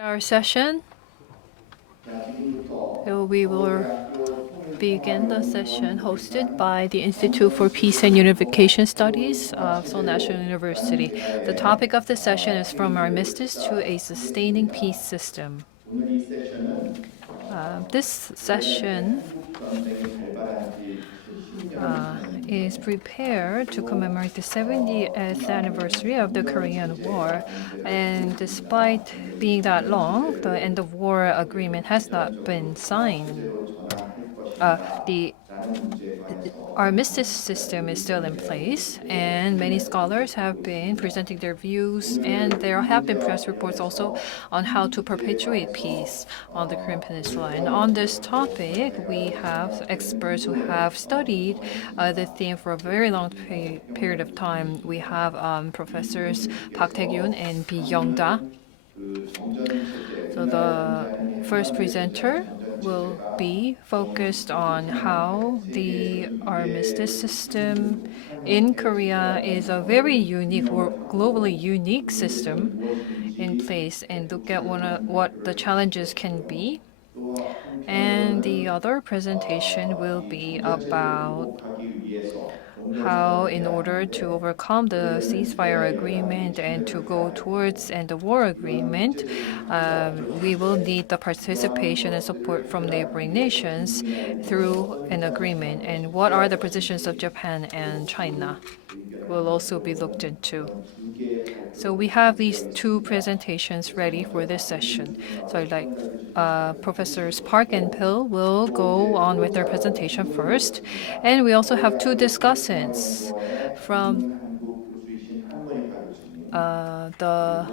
Our session. So we will begin the session hosted by the Institute for Peace and Unification Studies of Seoul National University. The topic of the session is From Armistice to a Sustaining Peace System. This session is prepared to commemorate the 70th anniversary of the Korean War. And despite being that long, the end of war agreement has not been signed. The Armistice system is still in place, and many scholars have been presenting their views, and there have been press reports also on how to perpetuate peace on the Korean Peninsula. And on this topic, we have experts who have studied the theme for a very long period of time. We have Professors Park Tae-gyun and Bi Young-da. So the first presenter will be focused on how the armistice system in Korea is a very unique, globally unique system in place, and look at what the challenges can be. And the other presentation will be about how, in order to overcome the ceasefire agreement and to go towards end of war agreement, we will need the participation and support from neighboring nations through an agreement. And what are the positions of Japan and China will also be looked into. So we have these two presentations ready for this session. So I'd like Professors Park and Pill will go on with their presentation first. And we also have two discussants from the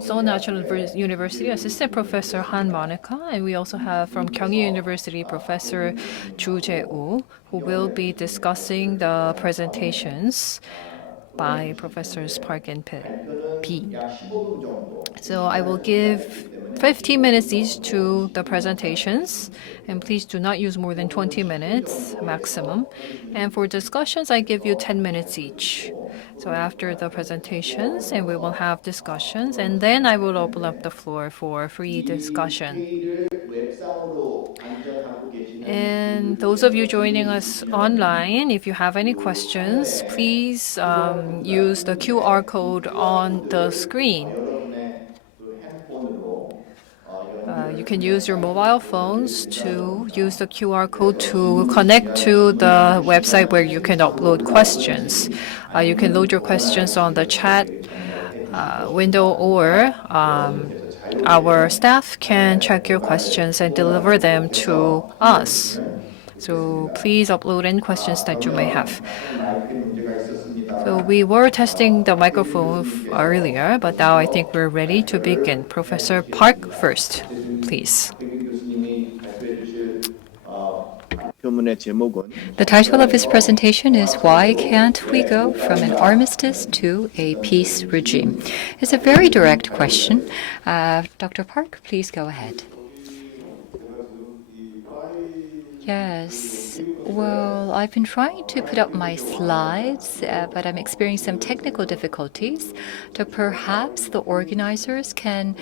Seoul National University Assistant Professor Han Monica, and we also have from Kyunghee University Professor Ju Jae-woo, who will be discussing the presentations by Professors Park and P. So I will give 15 minutes each to the presentations, and please do not use more than 20 minutes maximum. And for discussions, I give you 10 minutes each. So after the presentations, and we will have discussions, and then I will open up the floor for free discussion. And those of you joining us online, if you have any questions, please use the QR code on the screen. You can use your mobile phones to use the QR code to connect to the website where you can upload questions. You can load your questions on the chat window, or our staff can check your questions and deliver them to us. So please upload any questions that you may have. So we were testing the microphone earlier, but now I think we're ready to begin. Professor Park first, please. The title of his presentation is Why Can't We Go from an Armistice to a Peace Regime? It's a very direct question. Dr. Park, please go ahead. Yes. Well, I've been trying to put up my slides, but I'm experiencing some technical difficulties. So perhaps the organizers can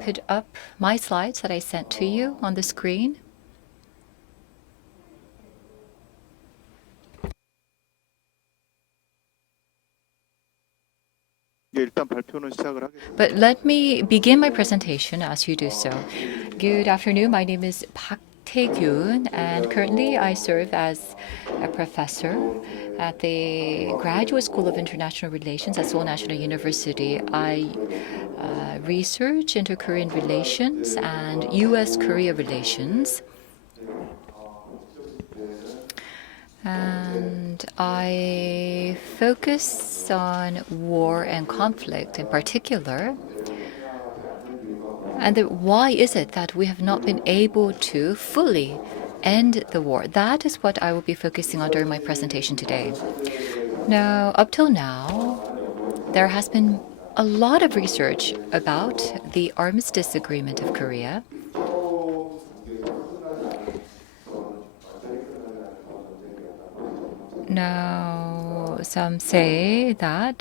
put up my slides that I sent to you on the screen. But let me begin my presentation as you do so. Good afternoon. My name is Park Tae-gyun, and currently I serve as a professor at the Graduate School of International Relations at Seoul National University. I research into Korean relations and U.S.-Korea relations. And I focus on war and conflict in particular. And why is it that we have not been able to fully end the war? That is what I will be focusing on during my presentation today. Now, up till now, there has been a lot of research about the Armistice Agreement of Korea. Now, some say that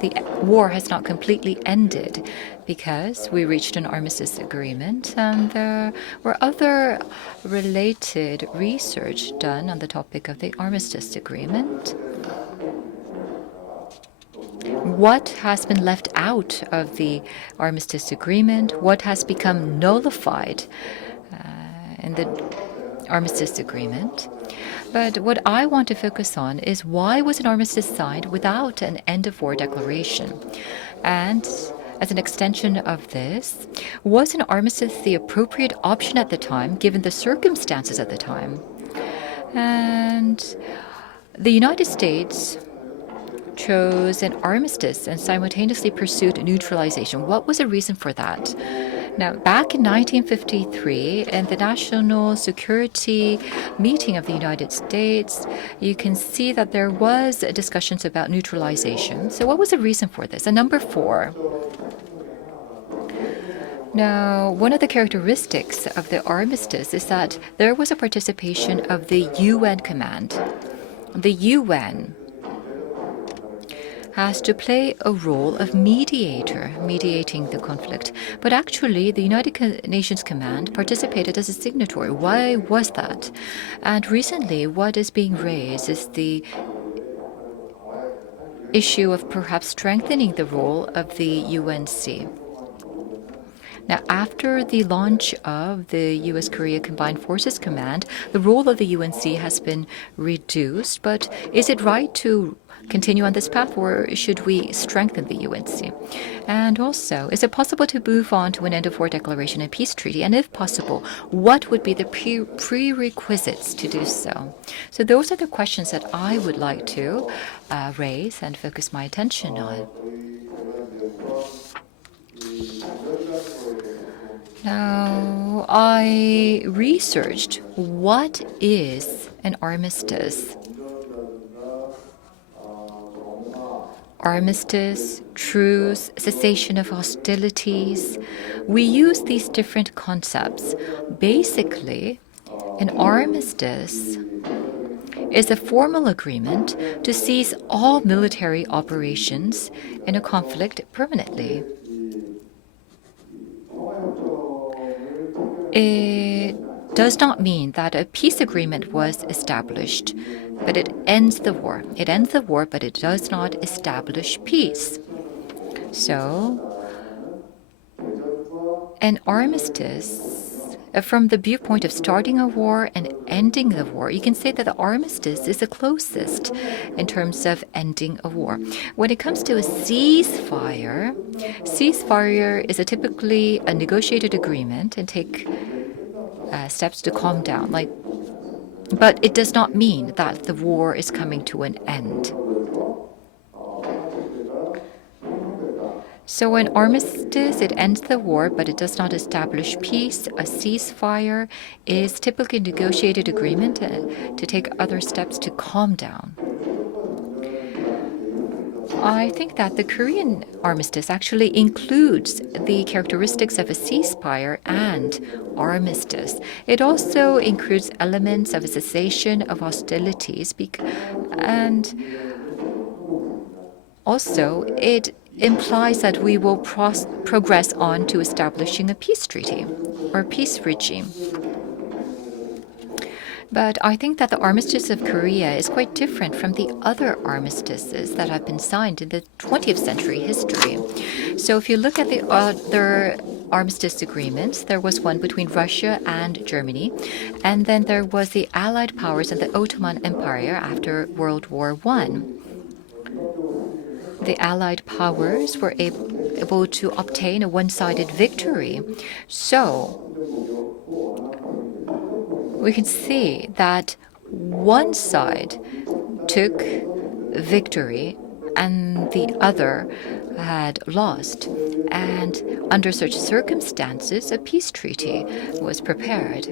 the war has not completely ended because we reached an armistice agreement, and there were other related research done on the topic of the armistice agreement. What has been left out of the armistice agreement? What has become nullified in the armistice agreement? But what I want to focus on is, why was an armistice signed without an end-of-war declaration? And as an extension of this, was an armistice the appropriate option at the time, given the circumstances at the time? And the United States chose an armistice and simultaneously pursued neutralization. What was the reason for that? Now, back in 1953, in the National Security Meeting of the United States, you can see that there was discussions about neutralization. So what was the reason for this? And number 4. Now, one of the characteristics of the armistice is that there was a participation of the UN command. The UN has to play a role of mediator, mediating the conflict. But actually, the United Nations Command participated as a signatory. Why was that? And recently, what is being raised is the issue of perhaps strengthening the role of the UNC. Now, after the launch of the U.S.-Korea Combined Forces Command, the role of the UNC has been reduced. But is it right to continue on this path, or should we strengthen the UNC? And also, is it possible to move on to an end-of-war declaration and peace treaty? And if possible, what would be the prerequisites to do so? So those are the questions that I would like to raise and focus my attention on. Now, I researched what is an armistice. Armistice, truce, cessation of hostilities. We use these different concepts. Basically, an armistice is a formal agreement to cease all military operations in a conflict permanently. It does not mean that a peace agreement was established, but it ends the war. It ends the war, but it does not establish peace. So, an armistice, from the viewpoint of starting a war and ending the war, you can say that the armistice is the closest in terms of ending a war. When it comes to a ceasefire is typically a negotiated agreement and take steps to calm down. But it does not mean that the war is coming to an end. So an armistice, it ends the war, but it does not establish peace. A ceasefire is typically a negotiated agreement to take other steps to calm down. I think that the Korean armistice actually includes the characteristics of a ceasefire and armistice. It also includes elements of a cessation of hostilities, and also it implies that we will progress on to establishing a peace treaty or peace regime. But I think that the Armistice of Korea is quite different from the other armistices that have been signed in the 20th century history. So if you look at the other armistice agreements, there was one between Russia and Germany, and then there was the Allied powers and the Ottoman Empire after World War I. The Allied powers were able to obtain a one-sided victory. So we can see that one side took victory and the other had lost. And under such circumstances, a peace treaty was prepared.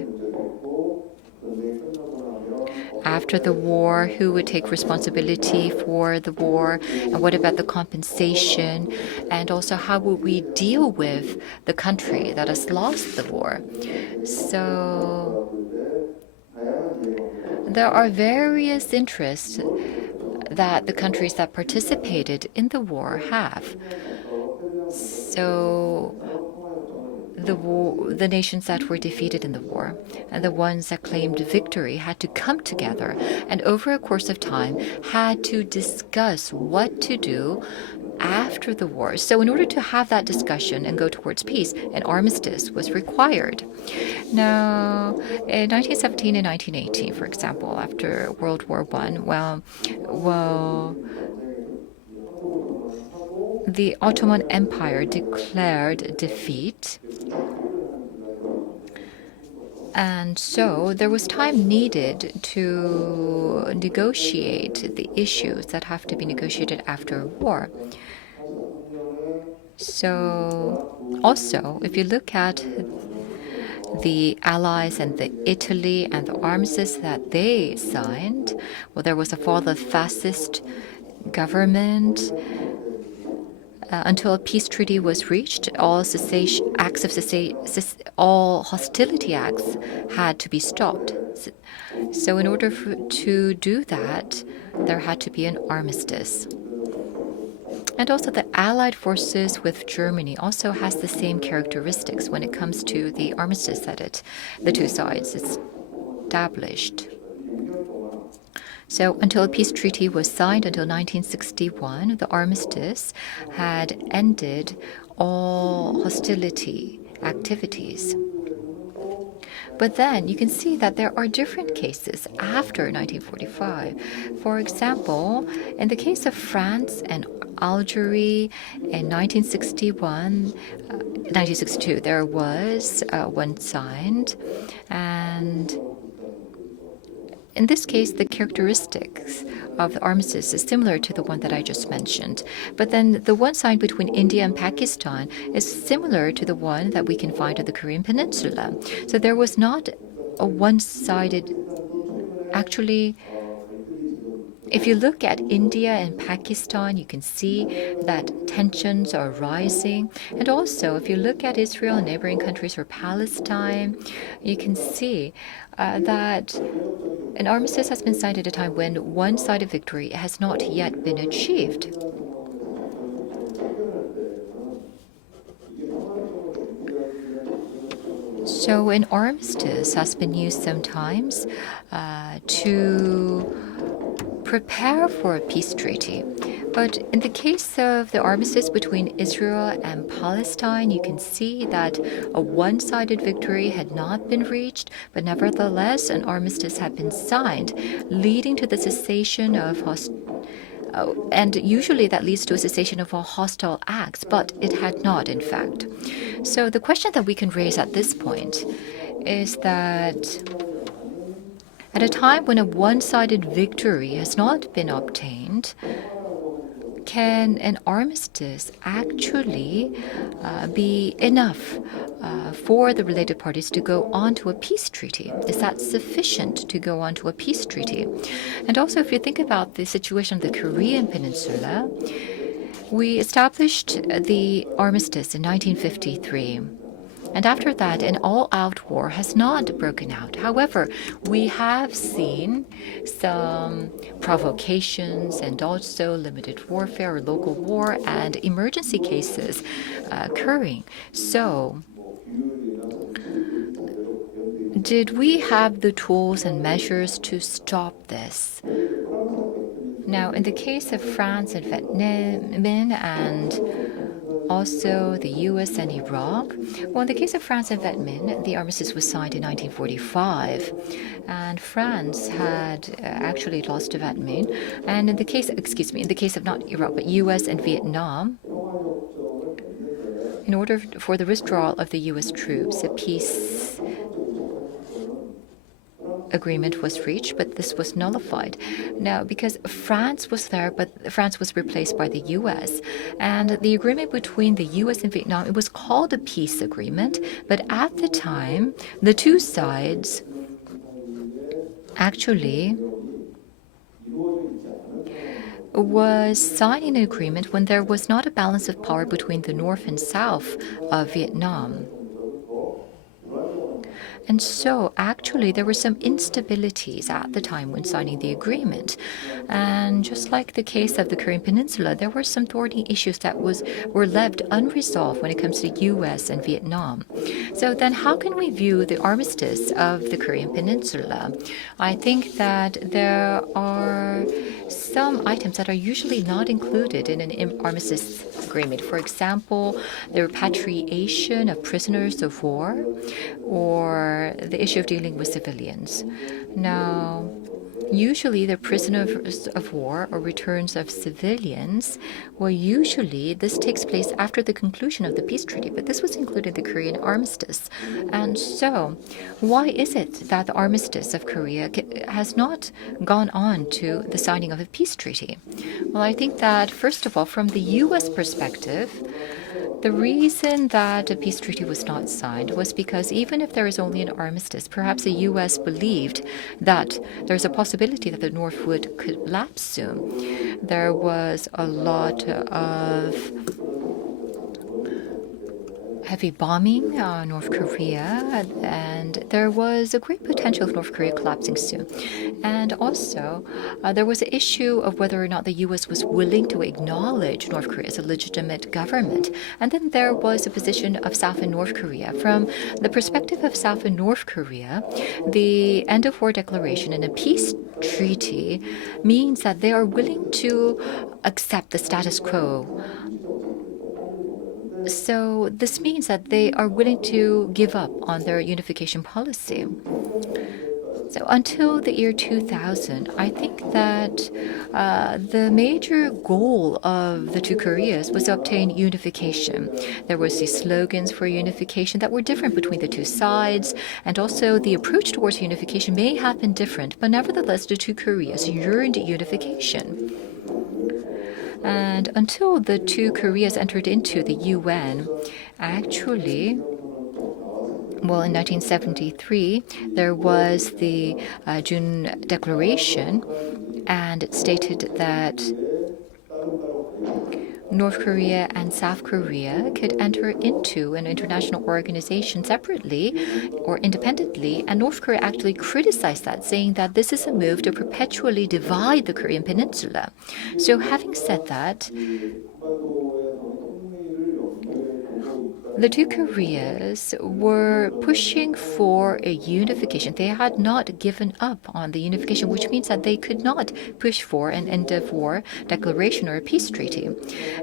After the war, who would take responsibility for the war? And what about the compensation? And also, how would we deal with the country that has lost the war? So there are various interests that the countries that participated in the war have. So the nations that were defeated in the war and the ones that claimed victory had to come together and over a course of time had to discuss what to do after the war. So in order to have that discussion and go towards peace, an armistice was required. Now, in 1917 and 1918, for example, after World War I, the Ottoman Empire declared defeat. And so there was time needed to negotiate the issues that have to be negotiated after a war. So also, if you look at the Allies and the Italy and the armistice that they signed, well, there was a fall of the fascist government. Until a peace treaty was reached, all hostility acts had to be stopped. So in order to do that, there had to be an armistice. And also the Allied forces with Germany also has the same characteristics when it comes to the armistice that the two sides established. So until a peace treaty was signed until 1961, the armistice had ended all hostility activities. But then you can see that there are different cases after 1945. For example, in the case of France and Algeria in 1962, there was one signed, and in this case, the characteristics of the armistice is similar to the one that I just mentioned. But then the one signed between India and Pakistan is similar to the one that we can find on the Korean Peninsula. So there was not a one-sided. Actually, if you look at India and Pakistan, you can see that tensions are rising. And also, if you look at Israel and neighboring countries or Palestine, you can see that an armistice has been signed at a time when one side of victory has not yet been achieved. So an armistice has been used sometimes to prepare for a peace treaty. But in the case of the armistice between Israel and Palestine, you can see that a one-sided victory had not been reached, but nevertheless, an armistice had been signed, leading to the cessation of and usually that leads to a cessation of all hostile acts, but it had not, in fact. So the question that we can raise at this point is that at a time when a one-sided victory has not been obtained, can an armistice actually be enough for the related parties to go on to a peace treaty? Is that sufficient to go on to a peace treaty? And also, if you think about the situation of the Korean Peninsula, we established the armistice in 1953. And after that, an all-out war has not broken out. However, we have seen some provocations and also limited warfare or local war and emergency cases occurring. So, did we have the tools and measures to stop this? Now, in the case of France and Vietnam and also the U.S. and Iraq. Well, in the case of France and Vietnam, the armistice was signed in 1945, and France had actually lost to Vietnam. And in the case of not Iraq, but U.S. and Vietnam, in order for the withdrawal of the U.S. troops, a peace agreement was reached, but this was nullified. Now, because France was there, but France was replaced by the U.S. And the agreement between the U.S. and Vietnam, it was called a peace agreement, but at the time, the two sides actually was signing an agreement when there was not a balance of power between the North and South of Vietnam. And so, actually, there were some instabilities at the time when signing the agreement. And just like the case of the Korean Peninsula, there were some thorny issues that were left unresolved when it comes to U.S. and Vietnam. So then how can we view the armistice of the Korean Peninsula? I think that there are some items that are usually not included in an armistice agreement. For example, the repatriation of prisoners of war, or the issue of dealing with civilians. Now, usually the prisoners of war or returns of civilians, well, usually this takes place after the conclusion of the peace treaty, but this was included in the Korean armistice. And so, why is it that the armistice of Korea has not gone on to the signing of a peace treaty? Well, I think that, first of all, from the U.S. perspective, the reason that a peace treaty was not signed was because even if there is only an armistice, perhaps the U.S. believed that there's a possibility that the North would collapse soon. There was a lot of heavy bombing on North Korea, and there was a great potential of North Korea collapsing soon. And also, there was an issue of whether or not the U.S. was willing to acknowledge North Korea as a legitimate government. And then there was a position of South and North Korea. From the perspective of South and North Korea, the end of war declaration and a peace treaty means that they are willing to accept the status quo. So this means that they are willing to give up on their unification policy. So until the year 2000, I think that the major goal of the two Koreas was to obtain unification. There was these slogans for unification that were different between the two sides, and also the approach towards unification may have been different, but nevertheless the two Koreas yearned unification. And until the two Koreas entered into the UN, actually, well, in 1973, there was the June Declaration, and it stated that North Korea and South Korea could enter into an international organization separately or independently, and North Korea actually criticized that, saying that this is a move to perpetually divide the Korean Peninsula. So having said that, the two Koreas were pushing for a unification. They had not given up on the unification, which means that they could not push for an end-of-war declaration or a peace treaty.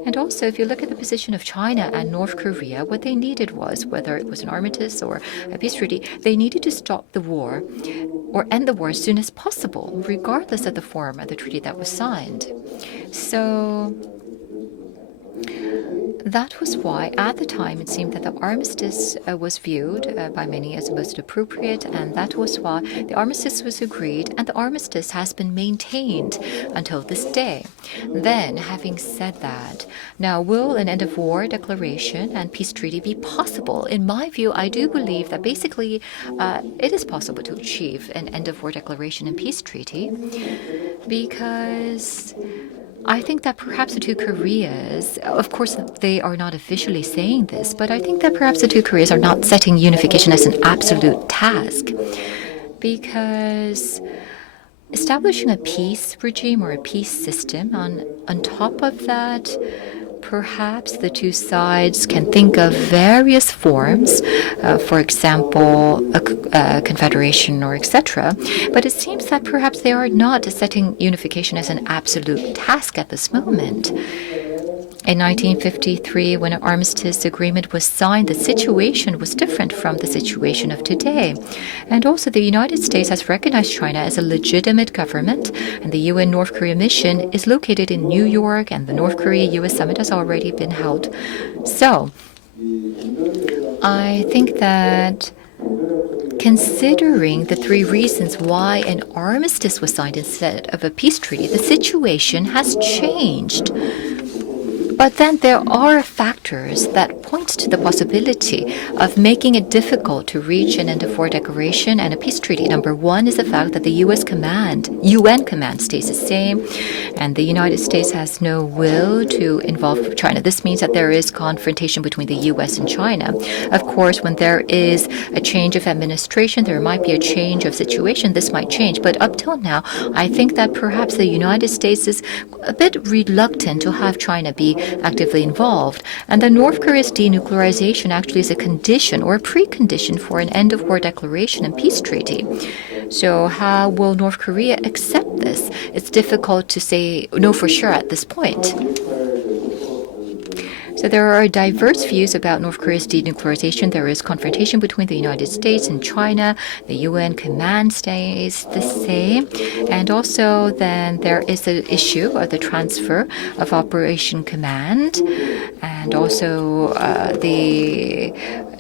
And also, if you look at the position of China and North Korea, what they needed was, whether it was an armistice or a peace treaty, they needed to stop the war or end the war as soon as possible, regardless of the form of the treaty that was signed. So that was why, at the time, it seemed that the armistice was viewed by many as the most appropriate, and that was why the armistice was agreed, and the armistice has been maintained until this day. Then, having said that, now will an end-of-war declaration and peace treaty be possible? In my view, I do believe that basically it is possible to achieve an end-of-war declaration and peace treaty, because I think that perhaps the two Koreas, of course, they are not officially saying this, but I think that perhaps the two Koreas are not setting unification as an absolute task, because establishing a peace regime or a peace system on top of that, perhaps the two sides can think of various forms, for example, a confederation or etc. But it seems that perhaps they are not setting unification as an absolute task at this moment. In 1953, when an Armistice Agreement was signed, the situation was different from the situation of today. And also, the United States has recognized China as a legitimate government, and the UN North Korea mission is located in New York, and the North Korea-US summit has already been held. So, I think that considering the three reasons why an armistice was signed instead of a peace treaty, the situation has changed. But then there are factors that point to the possibility of making it difficult to reach an end-of-war declaration and a peace treaty. Number one is the fact that the UN command stays the same, and the United States has no will to involve China. This means that there is confrontation between the U.S. and China. Of course, when there is a change of administration, there might be a change of situation. This might change. But up till now, I think that perhaps the United States is a bit reluctant to have China be actively involved. And then North Korea's denuclearization actually is a condition or a precondition for an end-of-war declaration and peace treaty. So how will North Korea accept this? It's difficult to say no for sure at this point. So there are diverse views about North Korea's denuclearization. There is confrontation between the United States and China. The UN command stays the same. And also then there is the issue of the transfer of Operation Command, and also the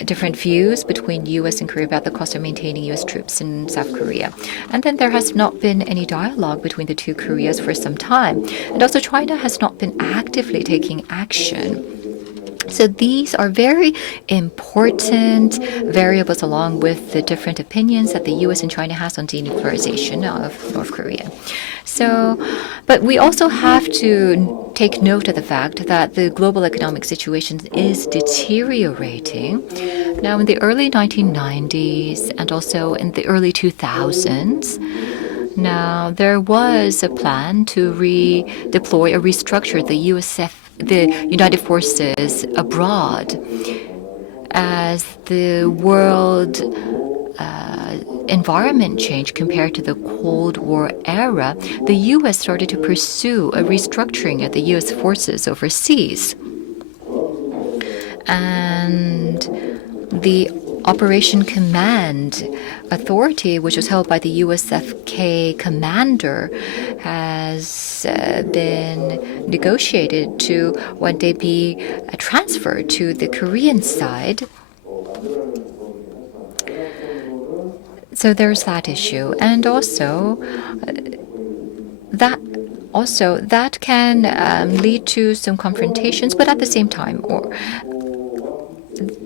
different views between U.S. and Korea about the cost of maintaining U.S. troops in South Korea. And then there has not been any dialogue between the two Koreas for some time. And also China has not been actively taking action. So these are very important variables along with the different opinions that the U.S. and China has on denuclearization of North Korea. So, but we also have to take note of the fact that the global economic situation is deteriorating. Now, in the early 1990s and also in the early 2000s, now there was a plan to redeploy or restructure the United Forces abroad. As the world environment changed compared to the Cold War era, the U.S. started to pursue a restructuring of the U.S. forces overseas. And the Operation Command Authority, which was held by the USFK commander, has been negotiated to one day be transferred to the Korean side. So there's that issue. And also that can lead to some confrontations, but at the same time,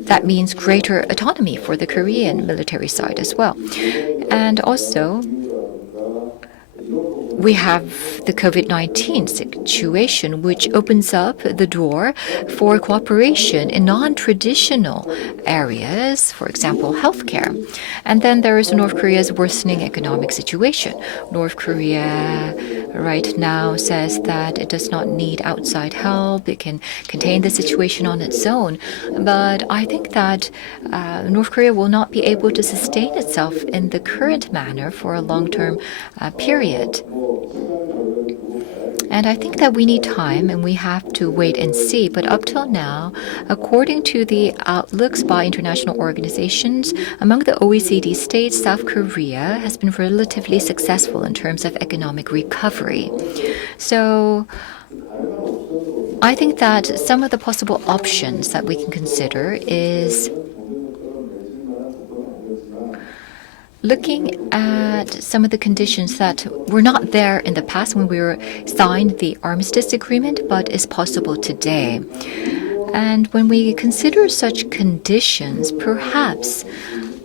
that means greater autonomy for the Korean military side as well. And also, we have the COVID-19 situation, which opens up the door for cooperation in non-traditional areas, for example, healthcare. And then there is North Korea's worsening economic situation. North Korea right now says that it does not need outside help. It can contain the situation on its own. But I think that North Korea will not be able to sustain itself in the current manner for a long-term period. And I think that we need time and we have to wait and see. But up till now, according to the outlooks by international organizations, among the OECD states, South Korea has been relatively successful in terms of economic recovery. So I think that some of the possible options that we can consider is looking at some of the conditions that were not there in the past when we signed the Armistice Agreement, but is possible today. And when we consider such conditions, perhaps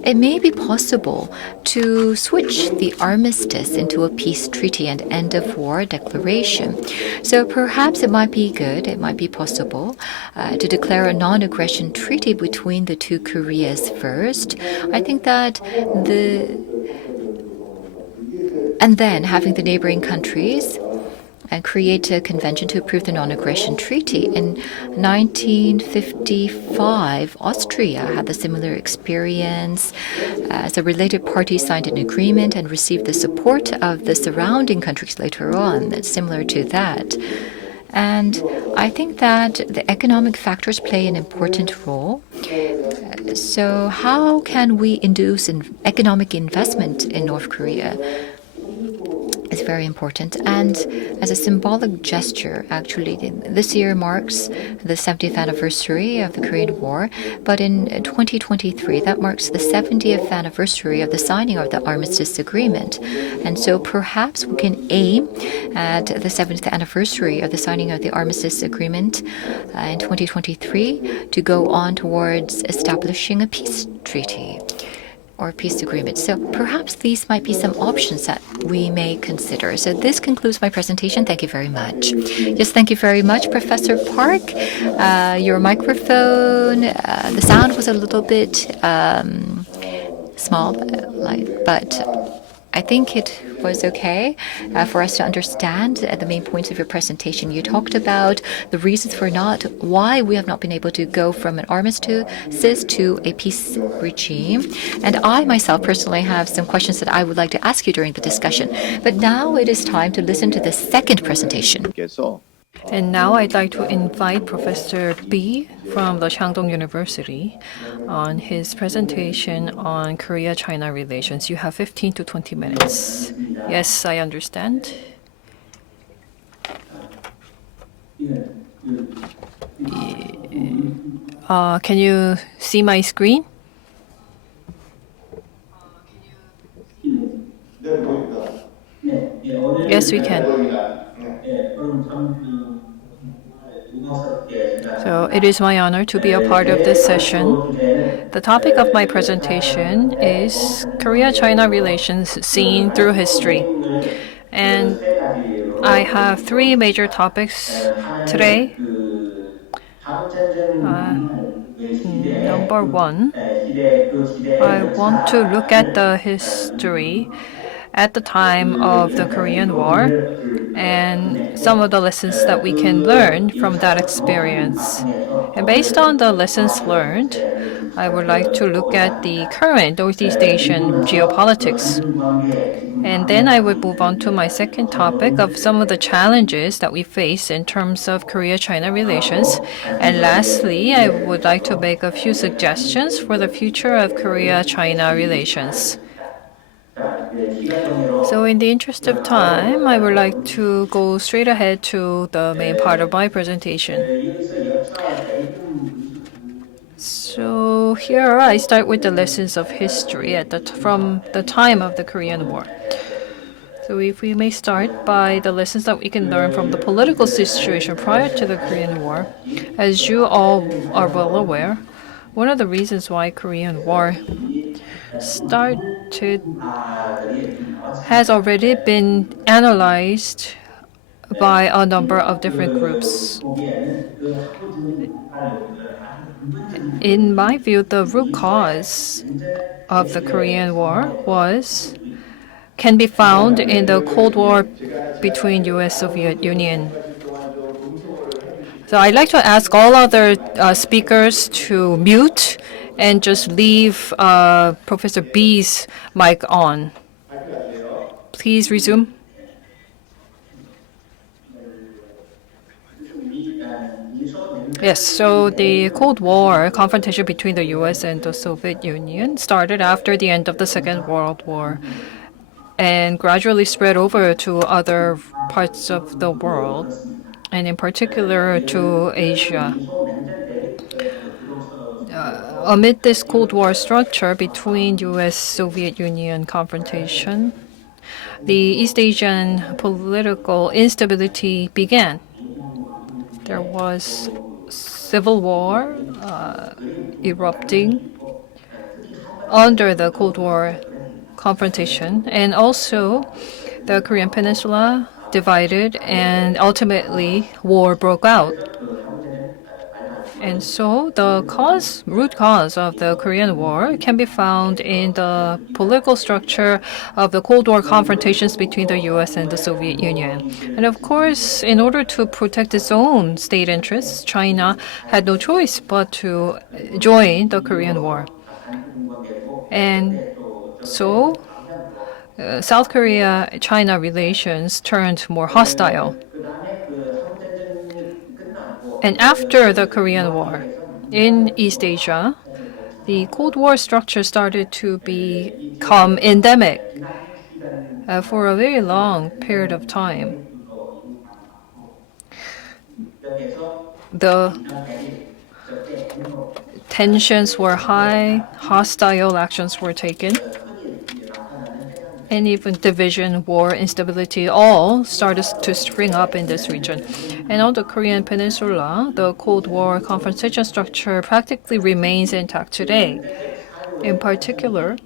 it may be possible to switch the armistice into a peace treaty and end-of-war declaration. So perhaps it might be good, it might be possible to declare a non-aggression treaty between the two Koreas first. I think that and then having the neighboring countries and create a convention to approve the non-aggression treaty. In 1955, Austria had a similar experience. As a related party signed an agreement and received the support of the surrounding countries later on. That's similar to that. And I think that the economic factors play an important role. So how can we induce economic investment in North Korea? is very important. And as a symbolic gesture, actually, this year marks the 70th anniversary of the Korean War. But in 2023, that marks the 70th anniversary of the signing of the Armistice Agreement. And so perhaps we can aim at the 70th anniversary of the signing of the Armistice Agreement in 2023 to go on towards establishing a peace treaty or peace agreement. So perhaps these might be some options that we may consider. So this concludes my presentation. Thank you very much. Yes, thank you very much, Professor Park. Your microphone, the sound was a little bit small, but I think it was okay for us to understand the main points of your presentation. You talked about the reasons for why we have not been able to go from an armistice to a peace regime. And I myself personally have some questions that I would like to ask you during the discussion. But now it is time to listen to the second presentation. And now I'd like to invite Professor B from the Shandong University on his presentation on Korea-China relations. You have 15 to 20 minutes. Yes, I understand. Can you see my screen? Yes, we can. So it is my honor to be a part of this session. The topic of my presentation is Korea-China relations seen through history. And I have three major topics today. Number one, I want to look at the history at the time of the Korean War and some of the lessons that we can learn from that experience. And based on the lessons learned, I would like to look at the current Northeast Asian geopolitics. And then I would move on to my second topic of some of the challenges that we face in terms of Korea-China relations. And lastly, I would like to make a few suggestions for the future of Korea-China relations. So in the interest of time, I would like to go straight ahead to the main part of my presentation. So here I start with the lessons of history from the time of the Korean War. So if we may start by the lessons that we can learn from the political situation prior to the Korean War. As you all are well aware, one of the reasons why Korean War started has already been analyzed by a number of different groups. In my view, the root cause of the Korean War can be found in the Cold War between U.S.-Soviet Union. So I'd like to ask all other speakers to mute and just leave Professor B's mic on. Please resume. Yes, so the Cold War confrontation between the U.S. and the Soviet Union started after the end of the Second World War and gradually spread over to other parts of the world, and in particular to Asia. Amid this Cold War structure between U.S.-Soviet Union confrontation, the East Asian political instability began. There was civil war erupting under the Cold War confrontation, and also the Korean Peninsula divided, and ultimately war broke out. And so the root cause of the Korean War can be found in the political structure of the Cold War confrontations between the U.S. and the Soviet Union. And of course, in order to protect its own state interests, China had no choice but to join the Korean War. And so South Korea-China relations turned more hostile. And after the Korean War, in East Asia, the Cold War structure started to become endemic. for a very long period of time. The tensions were high, hostile actions were taken, and even division, war, instability all started to spring up in this region. And on the Korean Peninsula, the Cold War confrontation structure practically remains intact today. In particular,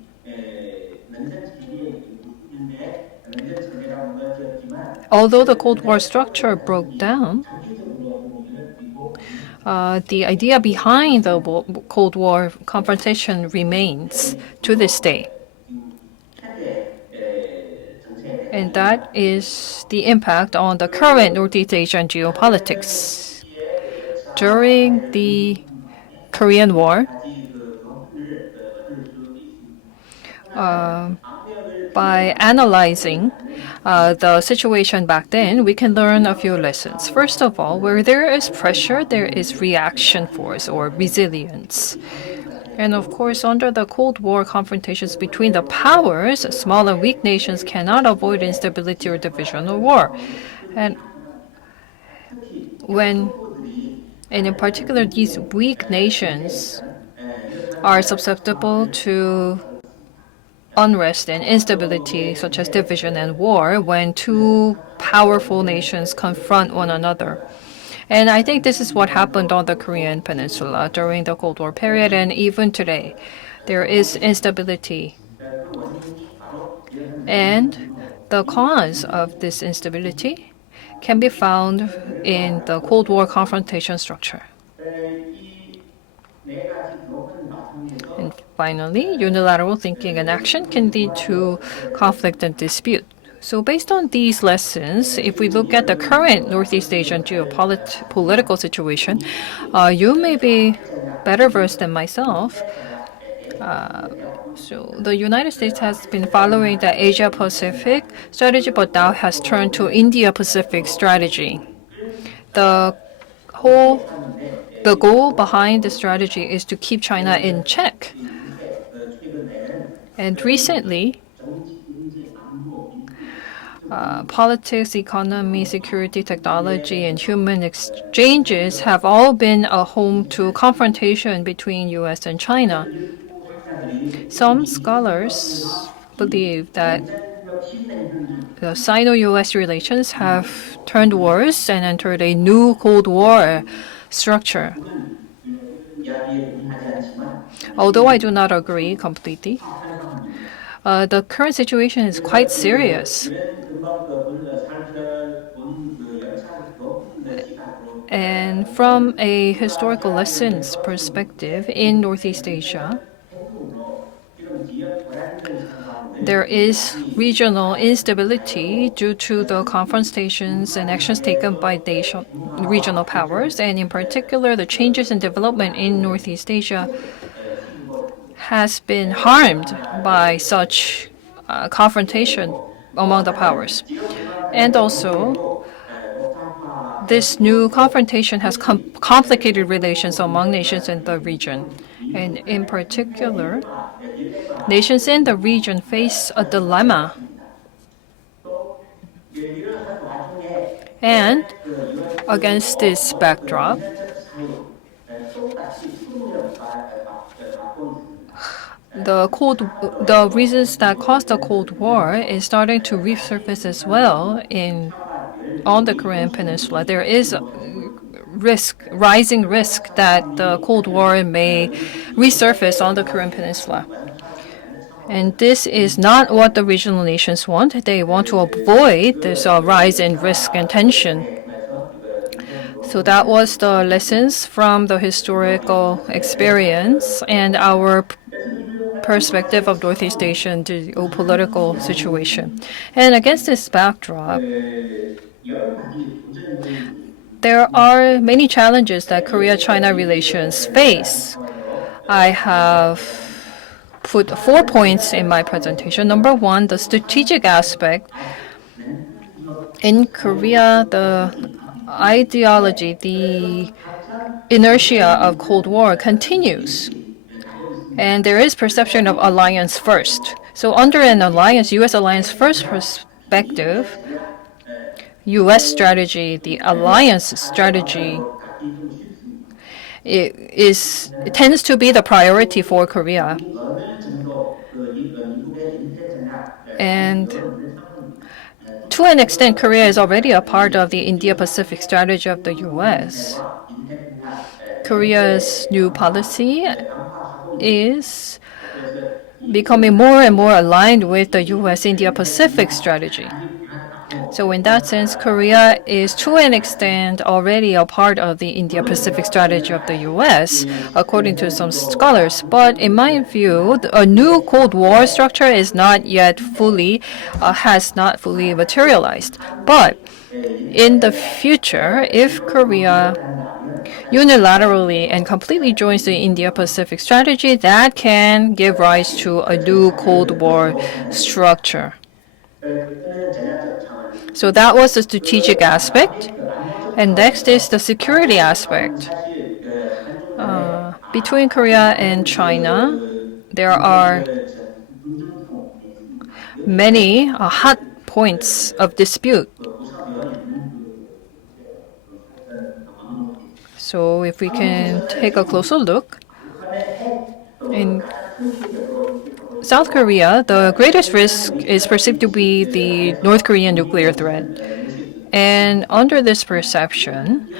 although the Cold War structure broke down, the idea behind the Cold War confrontation remains to this day. And that is the impact on the current Northeast Asian geopolitics. During the Korean War, by analyzing the situation back then, we can learn a few lessons. First of all, where there is pressure, there is reaction force or resilience. And of course, under the Cold War confrontations between the powers, small and weak nations cannot avoid instability or division or war. And in particular, these weak nations are susceptible to unrest and instability, such as division and war, when two powerful nations confront one another. And I think this is what happened on the Korean Peninsula during the Cold War period and even today. There is instability. And the cause of this instability can be found in the Cold War confrontation structure. And finally, unilateral thinking and action can lead to conflict and dispute. So based on these lessons, if we look at the current Northeast Asian geopolitical situation, you may be better versed than myself. So the United States has been following the Asia-Pacific strategy, but now has turned to India-Pacific strategy. The goal behind the strategy is to keep China in check. And recently, politics, economy, security, technology, and human exchanges have all been a home to confrontation between U.S. and China. Some scholars believe that the Sino-U.S. relations have turned worse and entered a new Cold War structure. Although I do not agree completely, the current situation is quite serious. And from a historical lessons perspective in Northeast Asia, there is regional instability due to the confrontations and actions taken by regional powers, and in particular, the changes in development in Northeast Asia has been harmed by such confrontation among the powers. And also, this new confrontation has complicated relations among nations in the region. And in particular, nations in the region face a dilemma. And against this backdrop, the reasons that caused the Cold War is starting to resurface as well on the Korean Peninsula. There is a rising risk that the Cold War may resurface on the Korean Peninsula. And this is not what the regional nations want. They want to avoid this rise in risk and tension. So that was the lessons from the historical experience and our perspective of Northeast Asian geopolitical situation. And against this backdrop, there are many challenges that Korea-China relations face. I have put 4 points in my presentation. Number one, the strategic aspect. In Korea, the ideology, the inertia of Cold War continues. And there is perception of alliance first. So under an alliance, U.S. alliance first perspective, U.S. strategy, the alliance strategy, it tends to be the priority for Korea. And to an extent, Korea is already a part of the India-Pacific strategy of the U.S. Korea's new policy is becoming more and more aligned with the U.S. India-Pacific strategy. So in that sense, Korea is to an extent already a part of the India-Pacific strategy of the U.S., according to some scholars. But in my view, a new Cold War structure is not yet has not fully materialized. But in the future, if Korea unilaterally and completely joins the India-Pacific strategy, that can give rise to a new Cold War structure. So that was the strategic aspect. And next is the security aspect. Between Korea and China, there are many hot points of dispute. So if we can take a closer look, in South Korea, the greatest risk is perceived to be the North Korean nuclear threat. And under this perception,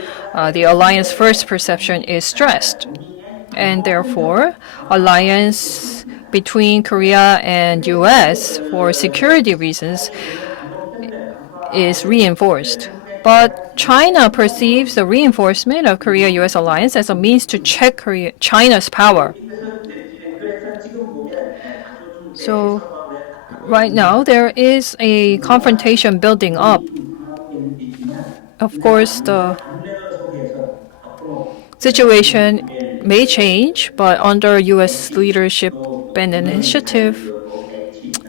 the alliance first perception is stressed. And therefore, alliance between Korea and U.S. for security reasons is reinforced. But China perceives the reinforcement of Korea-U.S. alliance as a means to check China's power. So right now, there is a confrontation building up. Of course, the situation may change, but under U.S. leadership and initiative,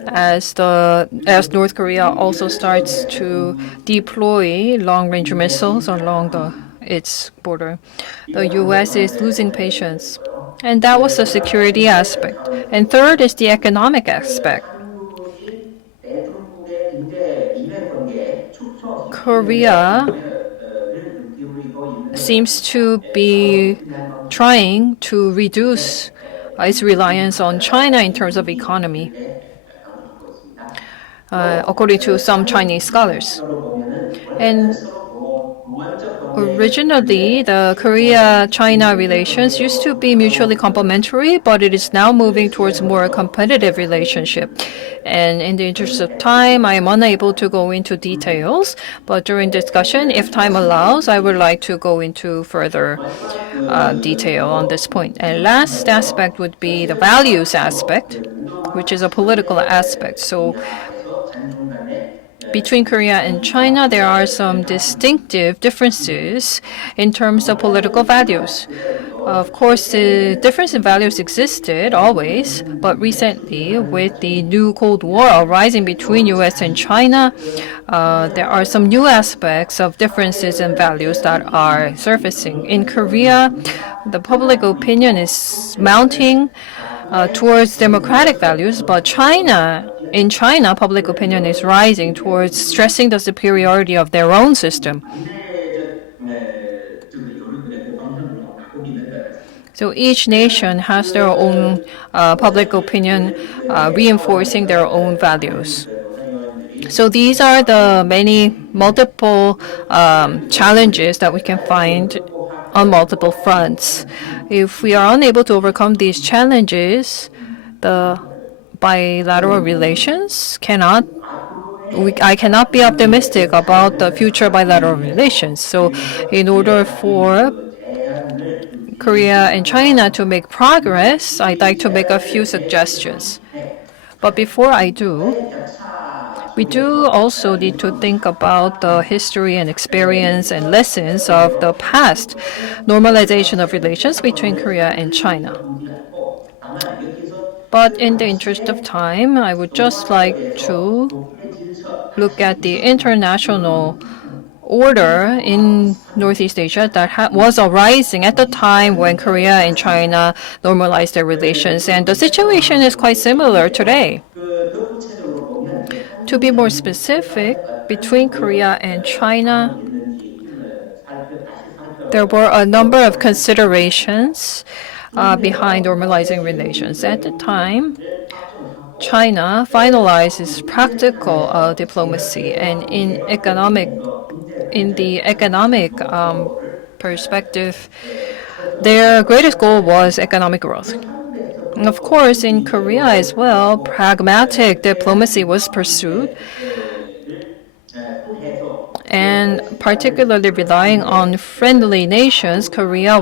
as North Korea also starts to deploy long-range missiles along its border, the U.S. is losing patience. And that was the security aspect. And third is the economic aspect. Korea seems to be trying to reduce its reliance on China in terms of economy, according to some Chinese scholars. And originally, the Korea-China relations used to be mutually complementary, but it is now moving towards more competitive relationship. And in the interest of time, I am unable to go into details. But during discussion, if time allows, I would like to go into further detail on this point. And last aspect would be the values aspect, which is a political aspect. So between Korea and China, there are some distinctive differences in terms of political values. Of course, the difference in values existed always, but recently, with the new Cold War arising between U.S. and China, there are some new aspects of differences in values that are surfacing. In Korea, the public opinion is mounting towards democratic values, but in China, public opinion is rising towards stressing the superiority of their own system. So each nation has their own public opinion reinforcing their own values. So these are the multiple challenges that we can find on multiple fronts. If we are unable to overcome these challenges, the bilateral relations I cannot be optimistic about the future bilateral relations. So in order for Korea and China to make progress, I'd like to make a few suggestions. But before I do, we do also need to think about the history and experience and lessons of the past normalization of relations between Korea and China. But in the interest of time, I would just like to look at the international order in Northeast Asia that was arising at the time when Korea and China normalized their relations. And the situation is quite similar today. To be more specific, between Korea and China, there were a number of considerations behind normalizing relations. At the time, China finalized its practical diplomacy, and in the economic perspective, their greatest goal was economic growth. And of course, in Korea as well, pragmatic diplomacy was pursued, and particularly relying on friendly nations, Korea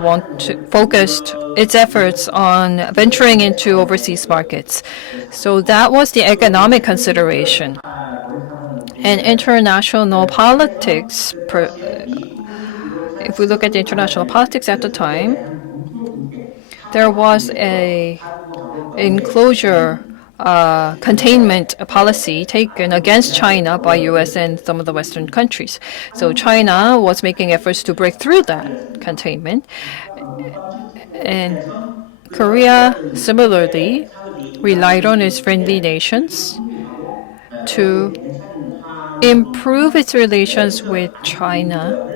focused its efforts on venturing into overseas markets. So that was the economic consideration. And international politics, if we look at the international politics at the time, there was a enclosure containment policy taken against China by U.S. and some of the Western countries. So China was making efforts to break through that containment. And Korea similarly relied on its friendly nations to improve its relations with China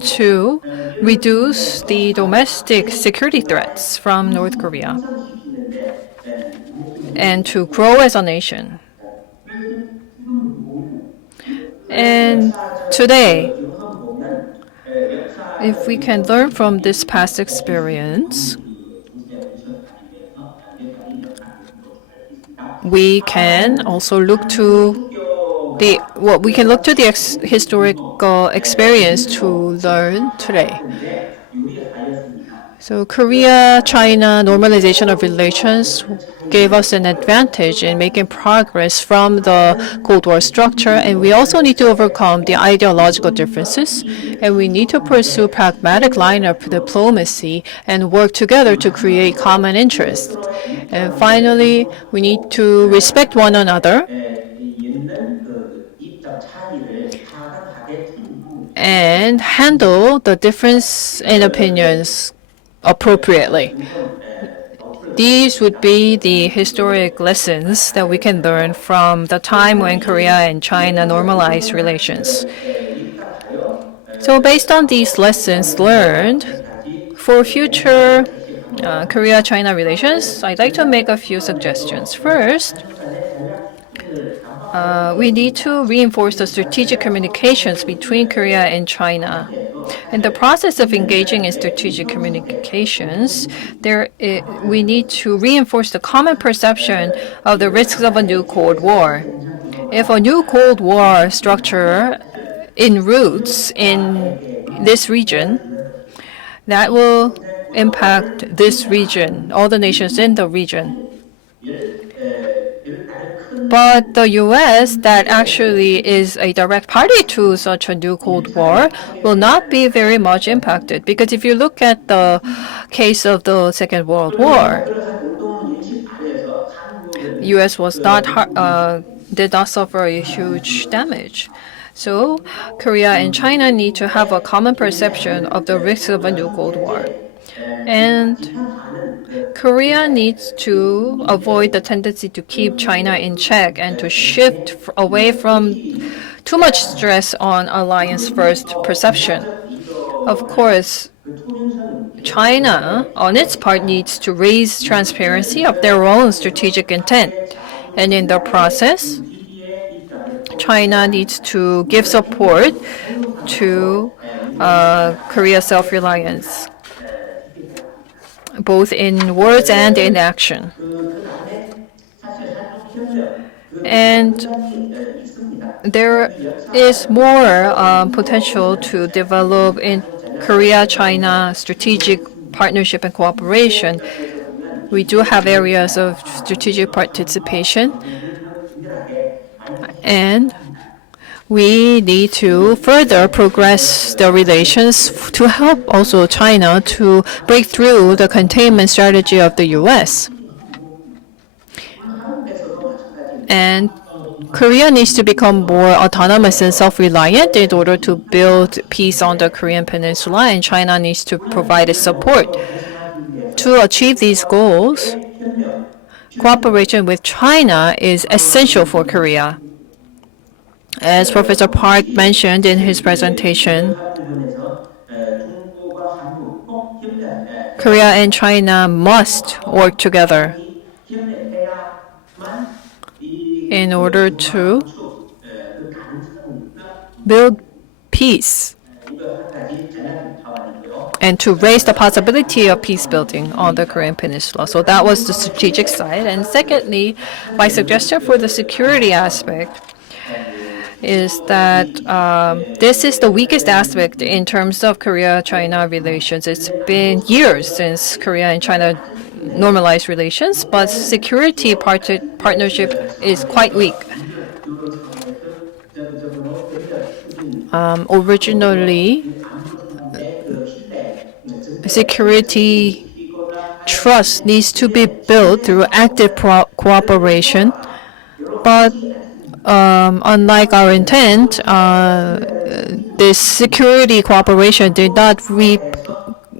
to reduce the domestic security threats from North Korea and to grow as a nation. And today, if we can learn from this past experience, we can also look to the historical experience to learn today. So Korea-China normalization of relations gave us an advantage in making progress from the Cold War structure, and we also need to overcome the ideological differences, and we need to pursue pragmatic line of diplomacy and work together to create common interests. And finally, we need to respect one another and handle the difference in opinions appropriately. These would be the historic lessons that we can learn from the time when Korea and China normalized relations. So based on these lessons learned, for future Korea-China relations, I'd like to make a few suggestions. First, we need to reinforce the strategic communications between Korea and China. In the process of engaging in strategic communications, we need to reinforce the common perception of the risks of a new Cold War. If a new Cold War structure enroots in this region, that will impact this region, all the nations in the region. But the U.S., that actually is a direct party to such a new Cold War, will not be very much impacted. Because if you look at the case of the Second World War, U.S. did not suffer a huge damage. So Korea and China need to have a common perception of the risks of a new Cold War. And Korea needs to avoid the tendency to keep China in check and to shift away from too much stress on alliance first perception. Of course, China, on its part, needs to raise transparency of their own strategic intent. And in the process, China needs to give support to Korea's self-reliance, both in words and in action. And there is more potential to develop in Korea-China strategic partnership and cooperation. We do have areas of strategic participation, and we need to further progress the relations to help also China to break through the containment strategy of the U.S. And Korea needs to become more autonomous and self-reliant in order to build peace on the Korean Peninsula, and China needs to provide its support. To achieve these goals, cooperation with China is essential for Korea. As Professor Park mentioned in his presentation, Korea and China must work together in order to build peace and to raise the possibility of peace building on the Korean Peninsula. So that was the strategic side. And secondly, my suggestion for the security aspect is that this is the weakest aspect in terms of Korea-China relations. It's been years since Korea and China normalized relations, but security partnership is quite weak. Originally, security trust needs to be built through active cooperation, but unlike our intent, this security cooperation did not reap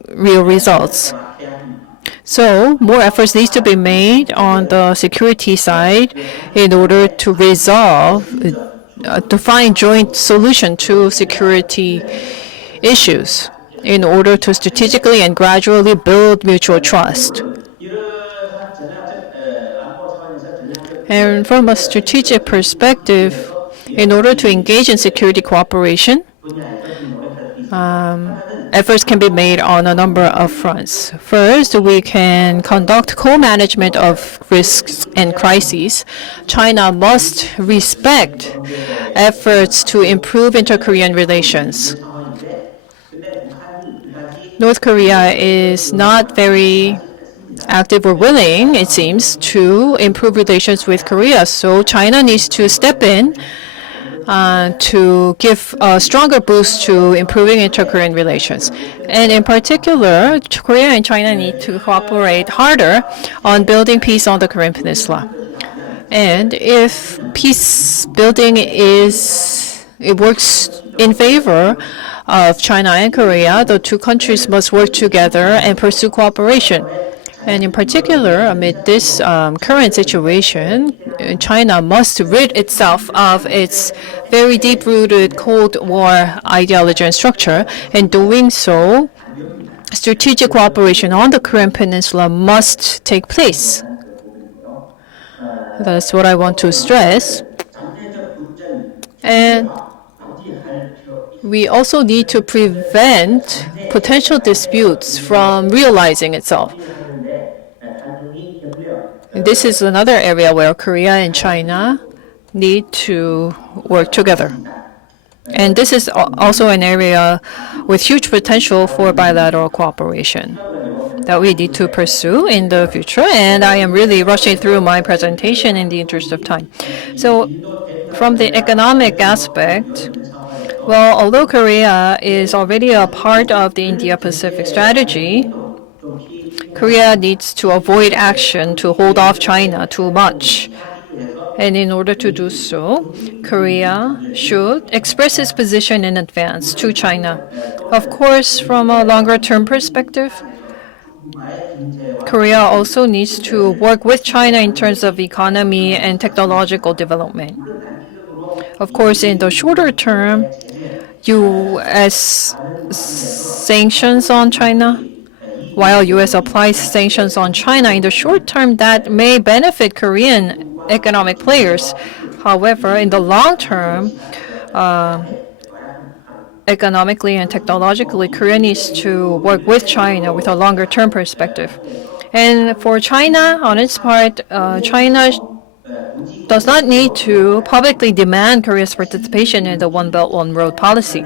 real results. So more efforts need to be made on the security side in order to resolve, to find joint solution to security issues in order to strategically and gradually build mutual trust. And from a strategic perspective, in order to engage in security cooperation, efforts can be made on a number of fronts. First, we can conduct co-management of risks and crises. China must respect efforts to improve inter-Korean relations. North Korea is not very active or willing, it seems, to improve relations with Korea. So China needs to step in to give a stronger boost to improving inter-Korean relations. And in particular, Korea and China need to cooperate harder on building peace on the Korean Peninsula. And if peace building works in favor of China and Korea, the two countries must work together and pursue cooperation. And in particular, amid this current situation, China must rid itself of its very deep-rooted Cold War ideology and structure. In doing so, strategic cooperation on the Korean Peninsula must take place. That's what I want to stress. And we also need to prevent potential disputes from realizing itself. This is another area where Korea and China need to work together. And this is also an area with huge potential for bilateral cooperation that we need to pursue in the future. And I am really rushing through my presentation in the interest of time. So from the economic aspect, well, although Korea is already a part of the India-Pacific strategy, Korea needs to avoid action to hold off China too much. And in order to do so, Korea should express its position in advance to China. Of course, from a longer-term perspective, Korea also needs to work with China in terms of economy and technological development. Of course, in the shorter term, U.S. sanctions on China, while U.S. applies sanctions on China, in the short term, that may benefit Korean economic players. However, in the long term, economically and technologically, Korea needs to work with China with a longer-term perspective. And for China, on its part, China does not need to publicly demand Korea's participation in the One Belt, One Road policy.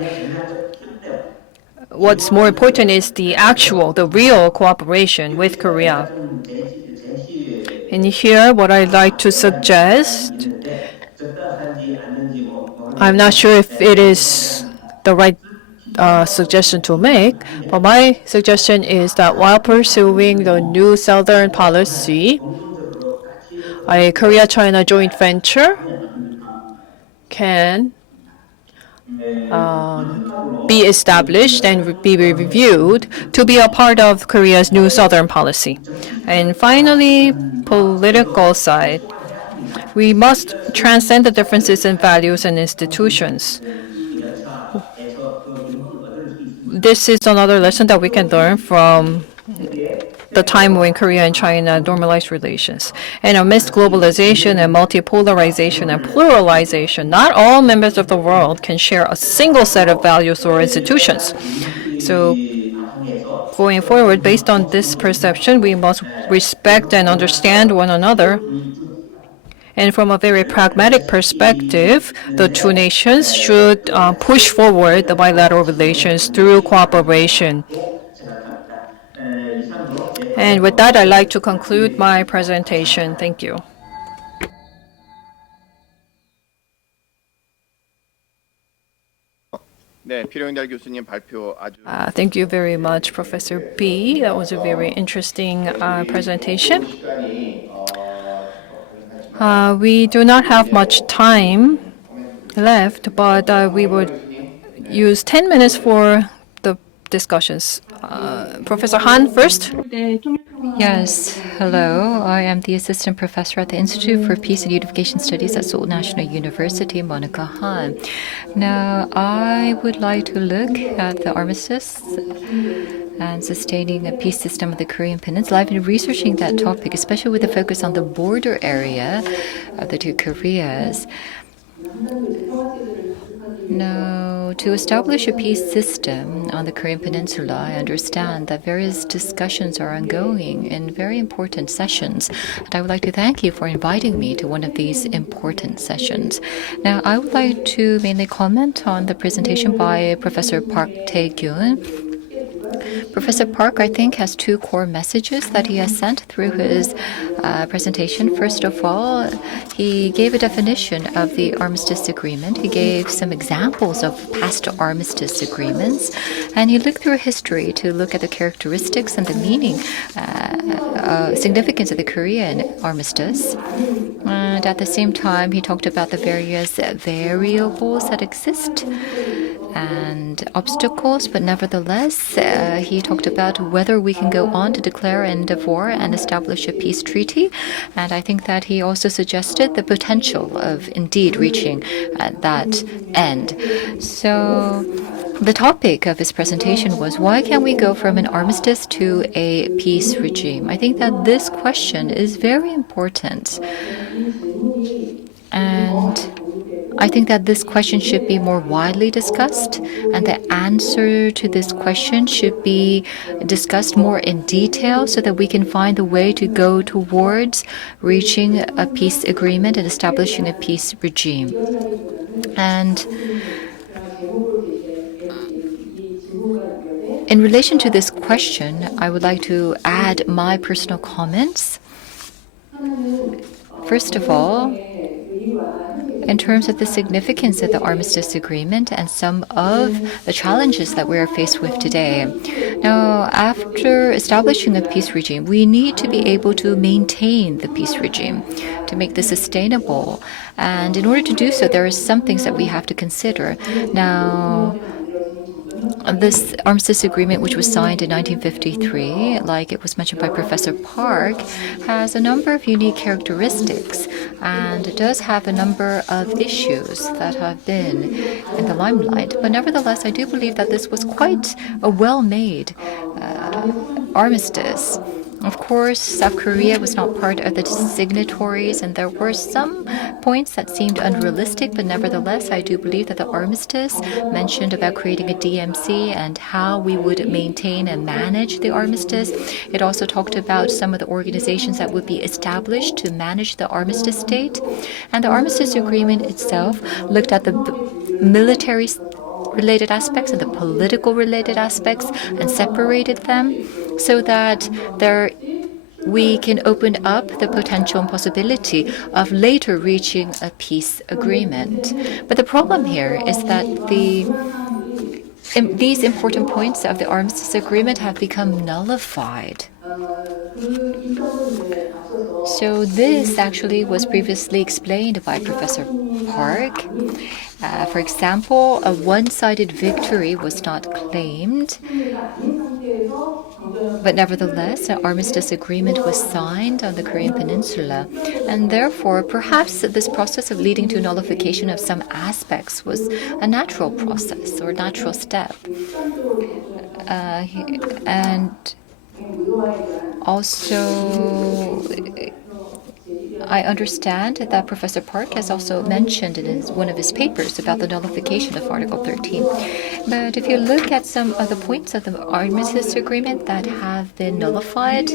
What's more important is the real cooperation with Korea. And here, what I'd like to suggest, I'm not sure if it is the right suggestion to make, but my suggestion is that while pursuing the new Southern policy, a Korea-China joint venture can be established and be reviewed to be a part of Korea's new Southern policy. And finally, political side. We must transcend the differences in values and institutions. This is another lesson that we can learn from the time when Korea and China normalized relations. And amidst globalization and multipolarization and pluralization, not all members of the world can share a single set of values or institutions. So going forward, based on this perception, we must respect and understand one another. And from a very pragmatic perspective, the two nations should push forward the bilateral relations through cooperation. And with that, I'd like to conclude my presentation. Thank you. Thank you very much, Professor B. That was a very interesting presentation. We do not have much time left, but we would use 10 minutes for the discussions. Professor Han first. Yes, hello. I am the assistant professor at the Institute for Peace and Unification Studies at Seoul National University, Monica Han. Now, I would like to look at the armistice and sustaining a peace system of the Korean Peninsula. I've been researching that topic, especially with a focus on the border area of the two Koreas. Now, to establish a peace system on the Korean Peninsula, I understand that various discussions are ongoing in very important sessions. And I would like to thank you for inviting me to one of these important sessions. Now, I would like to mainly comment on the presentation by Professor Park Tae-gyun. Professor Park, I think, has two core messages that he has sent through his presentation. First of all, he gave a definition of the Armistice Agreement. He gave some examples of past Armistice agreements, and he looked through history to look at the characteristics and the meaning, significance of the Korean Armistice. And at the same time, he talked about the various variables that exist and obstacles, but nevertheless, he talked about whether we can go on to declare an end of war and establish a peace treaty. And I think that he also suggested the potential of indeed reaching that end. So the topic of his presentation was, why can't we go from an armistice to a peace regime? I think that this question is very important. And I think that this question should be more widely discussed, and the answer to this question should be discussed more in detail so that we can find the way to go towards reaching a peace agreement and establishing a peace regime. And in relation to this question, I would like to add my personal comments. First of all, in terms of the significance of the Armistice Agreement and some of the challenges that we are faced with today. Now, after establishing a peace regime, we need to be able to maintain the peace regime to make this sustainable. And in order to do so, there are some things that we have to consider. Now, this Armistice Agreement, which was signed in 1953, like it was mentioned by Professor Park, has a number of unique characteristics, and it does have a number of issues that have been in the limelight. But nevertheless, I do believe that this was quite a well-made armistice. Of course, South Korea was not part of the signatories, and there were some points that seemed unrealistic, but nevertheless, I do believe that the armistice mentioned about creating a DMC and how we would maintain and manage the armistice. It also talked about some of the organizations that would be established to manage the armistice state. And the Armistice Agreement itself looked at the military related aspects and the political related aspects and separated them so that we can open up the potential and possibility of later reaching a peace agreement. But the problem here is that these important points of the Armistice Agreement have become nullified. So this actually was previously explained by Professor Park. For example, a one-sided victory was not claimed. But nevertheless, an Armistice Agreement was signed on the Korean Peninsula, and therefore perhaps this process of leading to nullification of some aspects was a natural process or natural step. And also, I understand that Professor Park has also mentioned in one of his papers about the nullification of Article 13. But if you look at some of the points of the Armistice Agreement that have been nullified,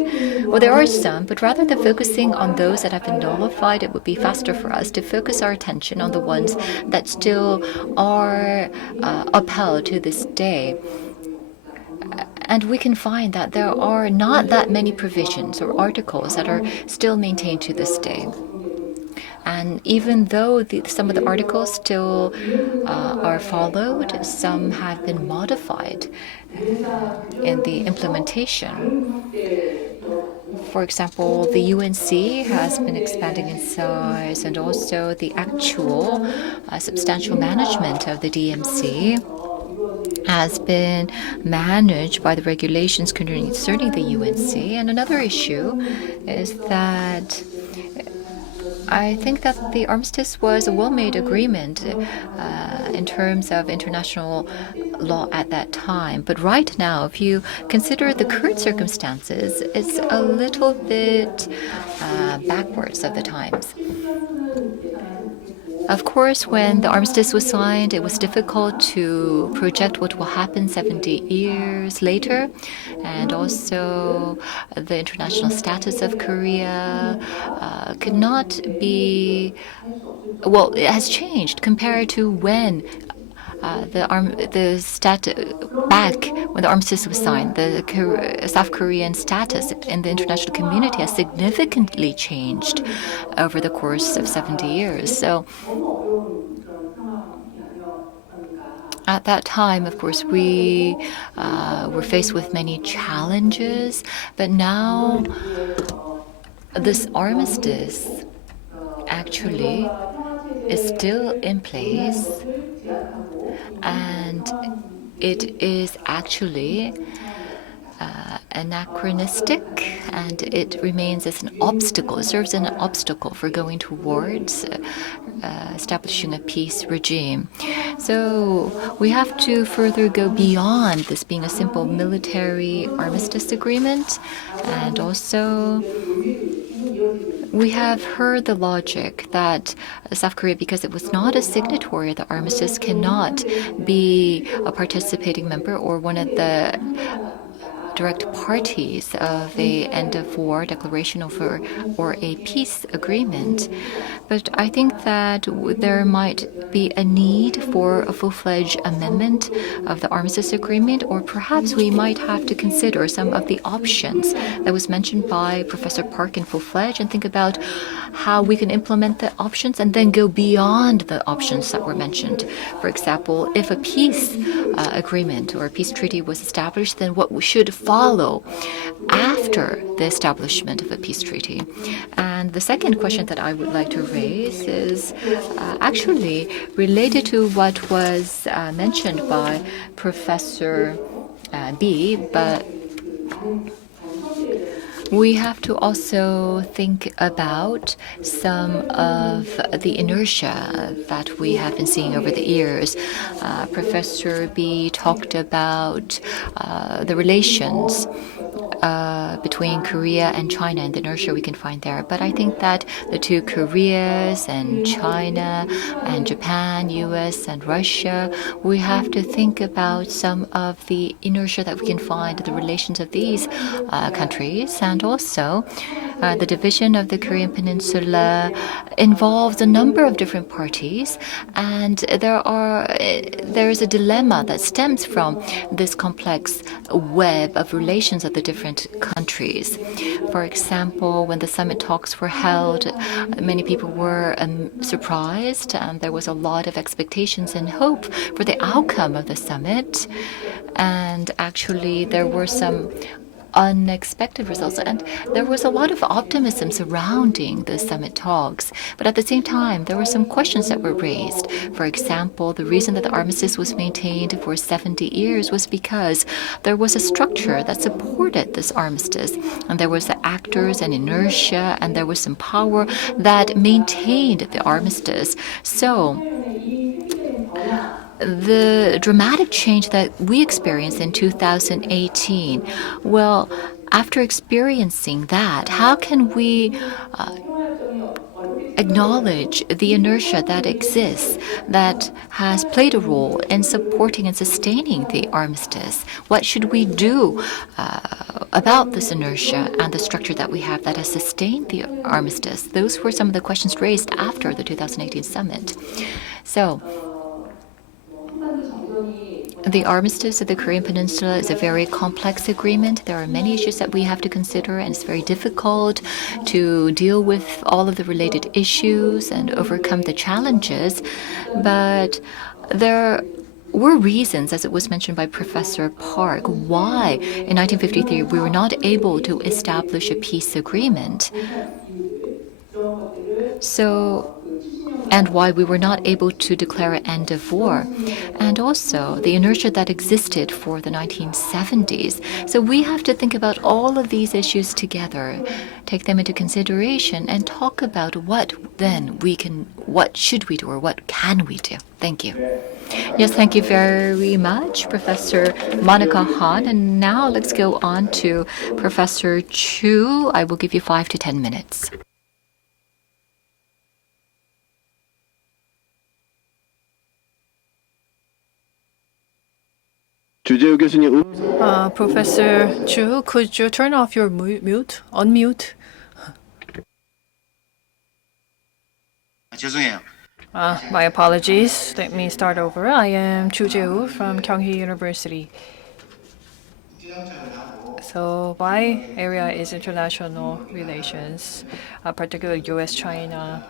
well, there are some, but rather than focusing on those that have been nullified, it would be faster for us to focus our attention on the ones that still are upheld to this day. And we can find that there are not that many provisions or articles that are still maintained to this day. And even though some of the articles still are followed, some have been modified in the implementation. For example, the UNC has been expanding in size, and also the actual substantial management of the DMC has been managed by the regulations concerning the UNC. And another issue is that I think that the armistice was a well-made agreement in terms of international law at that time. But right now, if you consider the current circumstances, it's a little bit backwards of the times. Of course, when the armistice was signed, it was difficult to project what will happen 70 years later. And also, the international status of Korea could not be, well, it has changed compared to when back when the armistice was signed, the South Korean status in the international community has significantly changed over the course of 70 years. So at that time, of course, we were faced with many challenges, but now this armistice actually is still in place, and it is actually anachronistic, and it remains as an obstacle. It serves as an obstacle for going towards establishing a peace regime. So we have to further go beyond this being a simple military armistice agreement, and also we have heard the logic that South Korea, because it was not a signatory of the armistice, cannot be a participating member or one of the direct parties of a end-of-war declaration or a peace agreement. But I think that there might be a need for a full-fledged amendment of the Armistice Agreement, or perhaps we might have to consider some of the options that was mentioned by Professor Park in full-fledged and think about how we can implement the options and then go beyond the options that were mentioned. For example, if a peace agreement or a peace treaty was established, then what should follow after the establishment of a peace treaty? And the second question that I would like to raise is actually related to what was mentioned by Professor B, but we have to also think about some of the inertia that we have been seeing over the years. Professor B talked about the relations between Korea and China and the inertia we can find there. But I think that the two Koreas and China and Japan, US and Russia, we have to think about some of the inertia that we can find in the relations of these countries. And also, the division of the Korean Peninsula involves a number of different parties, and there is a dilemma that stems from this complex web of relations of the different countries. For example, when the summit talks were held, many people were surprised, and there was a lot of expectations and hope for the outcome of the summit. And actually, there were some unexpected results. And there was a lot of optimism surrounding the summit talks. But at the same time, there were some questions that were raised. For example, the reason that the armistice was maintained for 70 years was because there was a structure that supported this armistice. And there was the actors and inertia, and there was some power that maintained the armistice. So the dramatic change that we experienced in 2018, well, after experiencing that, how can we acknowledge the inertia that exists, that has played a role in supporting and sustaining the armistice? What should we do about this inertia and the structure that we have that has sustained the armistice? Those were some of the questions raised after the 2018 summit. So, the armistice of the Korean Peninsula is a very complex agreement. There are many issues that we have to consider, and it's very difficult to deal with all of the related issues and overcome the challenges. But there were reasons, as it was mentioned by Professor Park, why in 1953 we were not able to establish a peace agreement. And why we were not able to declare an end of war, and also the inertia that existed for the 1970s. So we have to think about all of these issues together, take them into consideration, and talk about what should we do, or what can we do. Thank you. Yes, thank you very much, Professor Monica Han. And now let's go on to Professor Chu. I will give you 5 to 10 minutes. Professor Chu, could you turn off your unmute? My apologies. Let me start over. I am Chu Jae-woo from Kyunghee University. So my area is international relations, particularly U.S.-China,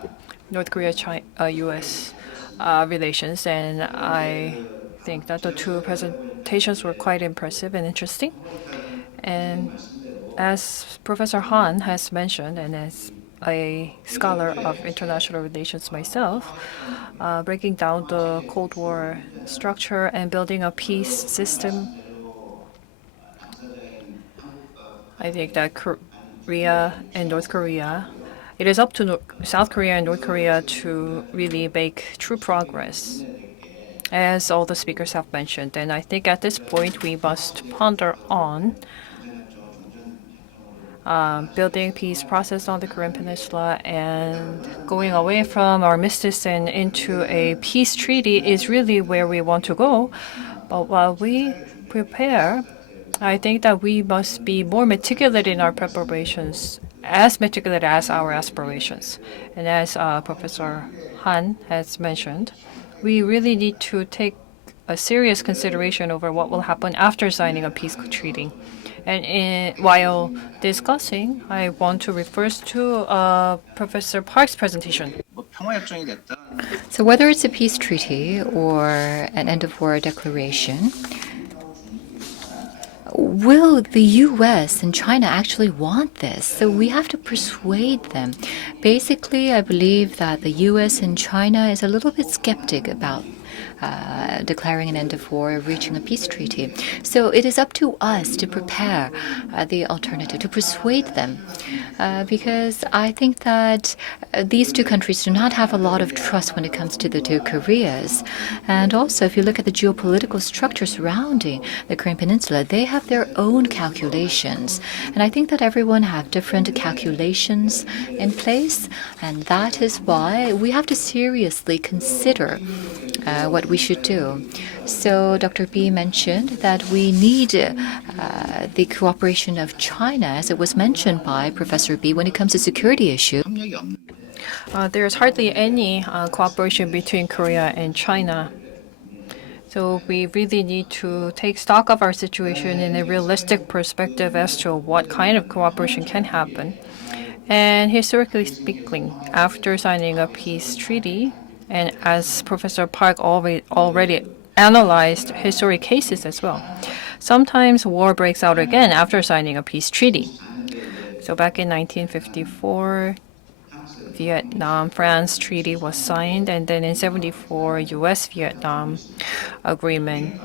North Korea-U.S. relations, and I think that the two presentations were quite impressive and interesting. And as Professor Han has mentioned, and as a scholar of international relations myself, breaking down the Cold War structure and building a peace system, I think that Korea and North Korea, it is up to South Korea and North Korea to really make true progress, as all the speakers have mentioned. And I think at this point we must ponder on building peace process on the Korean Peninsula, and going away from armistice and into a peace treaty is really where we want to go. But while we prepare, I think that we must be more meticulous in our preparations, as meticulous as our aspirations. And as Professor Han has mentioned, we really need to take a serious consideration over what will happen after signing a peace treaty. And while discussing, I want to refer to Professor Park's presentation. So whether it's a peace treaty or an end of war declaration, will the U.S. and China actually want this? So we have to persuade them. Basically, I believe that the U.S. and China is a little bit skeptic about declaring an end of war, reaching a peace treaty. So it is up to us to prepare the alternative, to persuade them, because I think that these two countries do not have a lot of trust when it comes to the two Koreas. And also, if you look at the geopolitical structure surrounding the Korean Peninsula, they have their own calculations. And I think that everyone have different calculations in place, and that is why we have to seriously consider what we should do. So Dr. B mentioned that we need the cooperation of China, as it was mentioned by Professor B, when it comes to security issues. There's hardly any cooperation between Korea and China. So we really need to take stock of our situation in a realistic perspective as to what kind of cooperation can happen. And historically speaking, after signing a peace treaty, and as Professor Park already analyzed historic cases as well. Sometimes war breaks out again after signing a peace treaty. So back in 1954, Vietnam-France treaty was signed, and then in 74, U.S.-Vietnam agreement.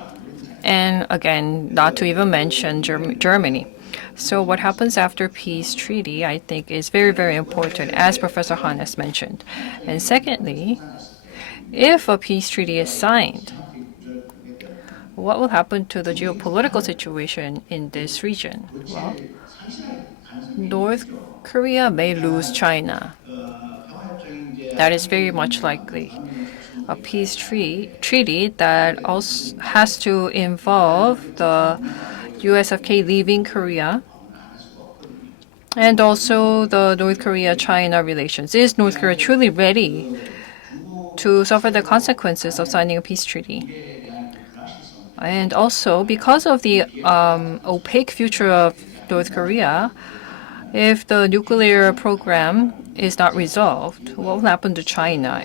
And again, not to even mention Germany. So what happens after peace treaty, I think, is very, very important, as Professor Han has mentioned. And secondly, if a peace treaty is signed, what will happen to the geopolitical situation in this region? Well, North Korea may lose China. That is very much likely. A peace treaty that also has to involve the USFK leaving Korea and also the North Korea-China relations. Is North Korea truly ready to suffer the consequences of signing a peace treaty? And also, because of the opaque future of North Korea, if the nuclear program is not resolved, what will happen to China?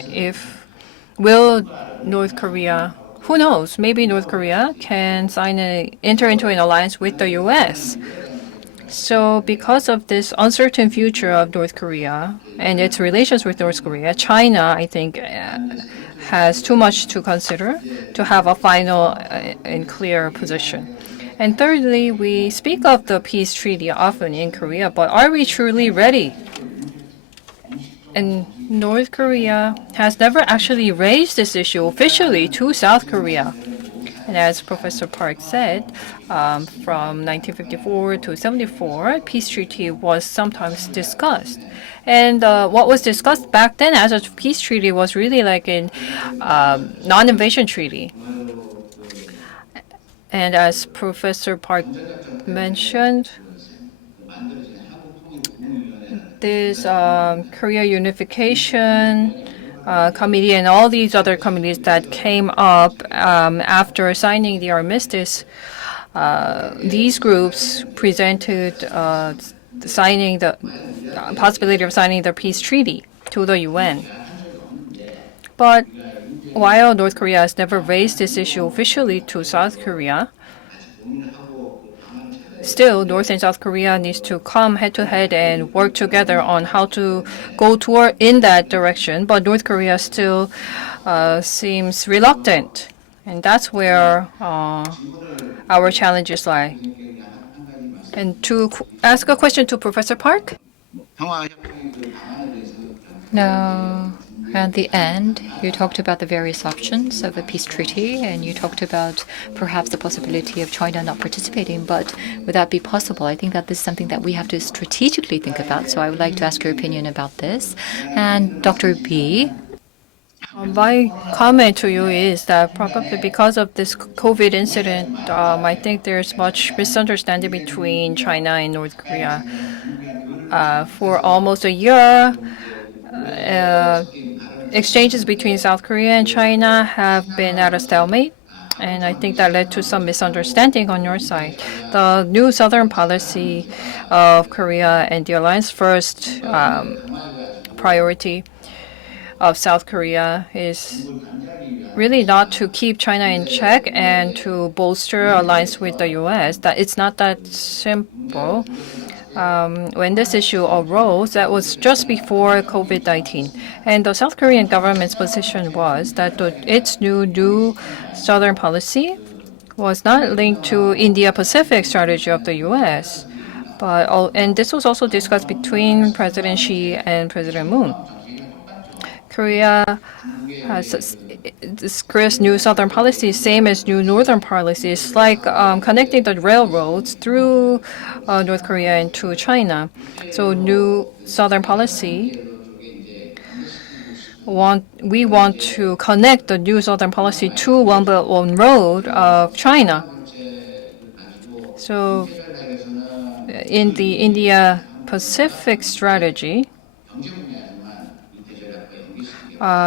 Will North Korea, who knows, maybe North Korea can enter into an alliance with the U.S. So because of this uncertain future of North Korea and its relations with North Korea, China, I think, has too much to consider to have a final and clear position. And thirdly, we speak of the peace treaty often in Korea, but are we truly ready? And North Korea has never actually raised this issue officially to South Korea. And as Professor Park said, from 1954 to 74, peace treaty was sometimes discussed. And what was discussed back then as a peace treaty was really like a non-invasion treaty. And as Professor Park mentioned, this Korea Unification Committee and all these other committees that came up after signing the armistice, these groups presented signing the possibility of signing the peace treaty to the UN. But while North Korea has never raised this issue officially to South Korea, still, North and South Korea needs to come head-to-head and work together on how to go toward in that direction. But North Korea still seems reluctant, and that's where our challenges lie. And to ask a question to Professor Park. Now, at the end, you talked about the various options of a peace treaty, and you talked about perhaps the possibility of China not participating. But would that be possible? I think that this is something that we have to strategically think about. So I would like to ask your opinion about this. And Dr. B. My comment to you is that probably because of this COVID incident, I think there's much misunderstanding between China and North Korea. For almost a year, exchanges between South Korea and China have been at a stalemate, and I think that led to some misunderstanding on your side. The new southern policy of Korea and the alliance first priority of South Korea is really not to keep China in check and to bolster alliance with the U.S. That it's not that simple. When this issue arose, that was just before COVID-19. And the South Korean government's position was that its new southern policy was not linked to India-Pacific strategy of the U.S. And this was also discussed between President Xi and President Moon. Korea's new southern policy is same as new northern policy. It's like connecting the railroads through North Korea into China. So new southern policy, we want to connect the new southern policy to One Belt One Road of China. So in the India-Pacific strategy,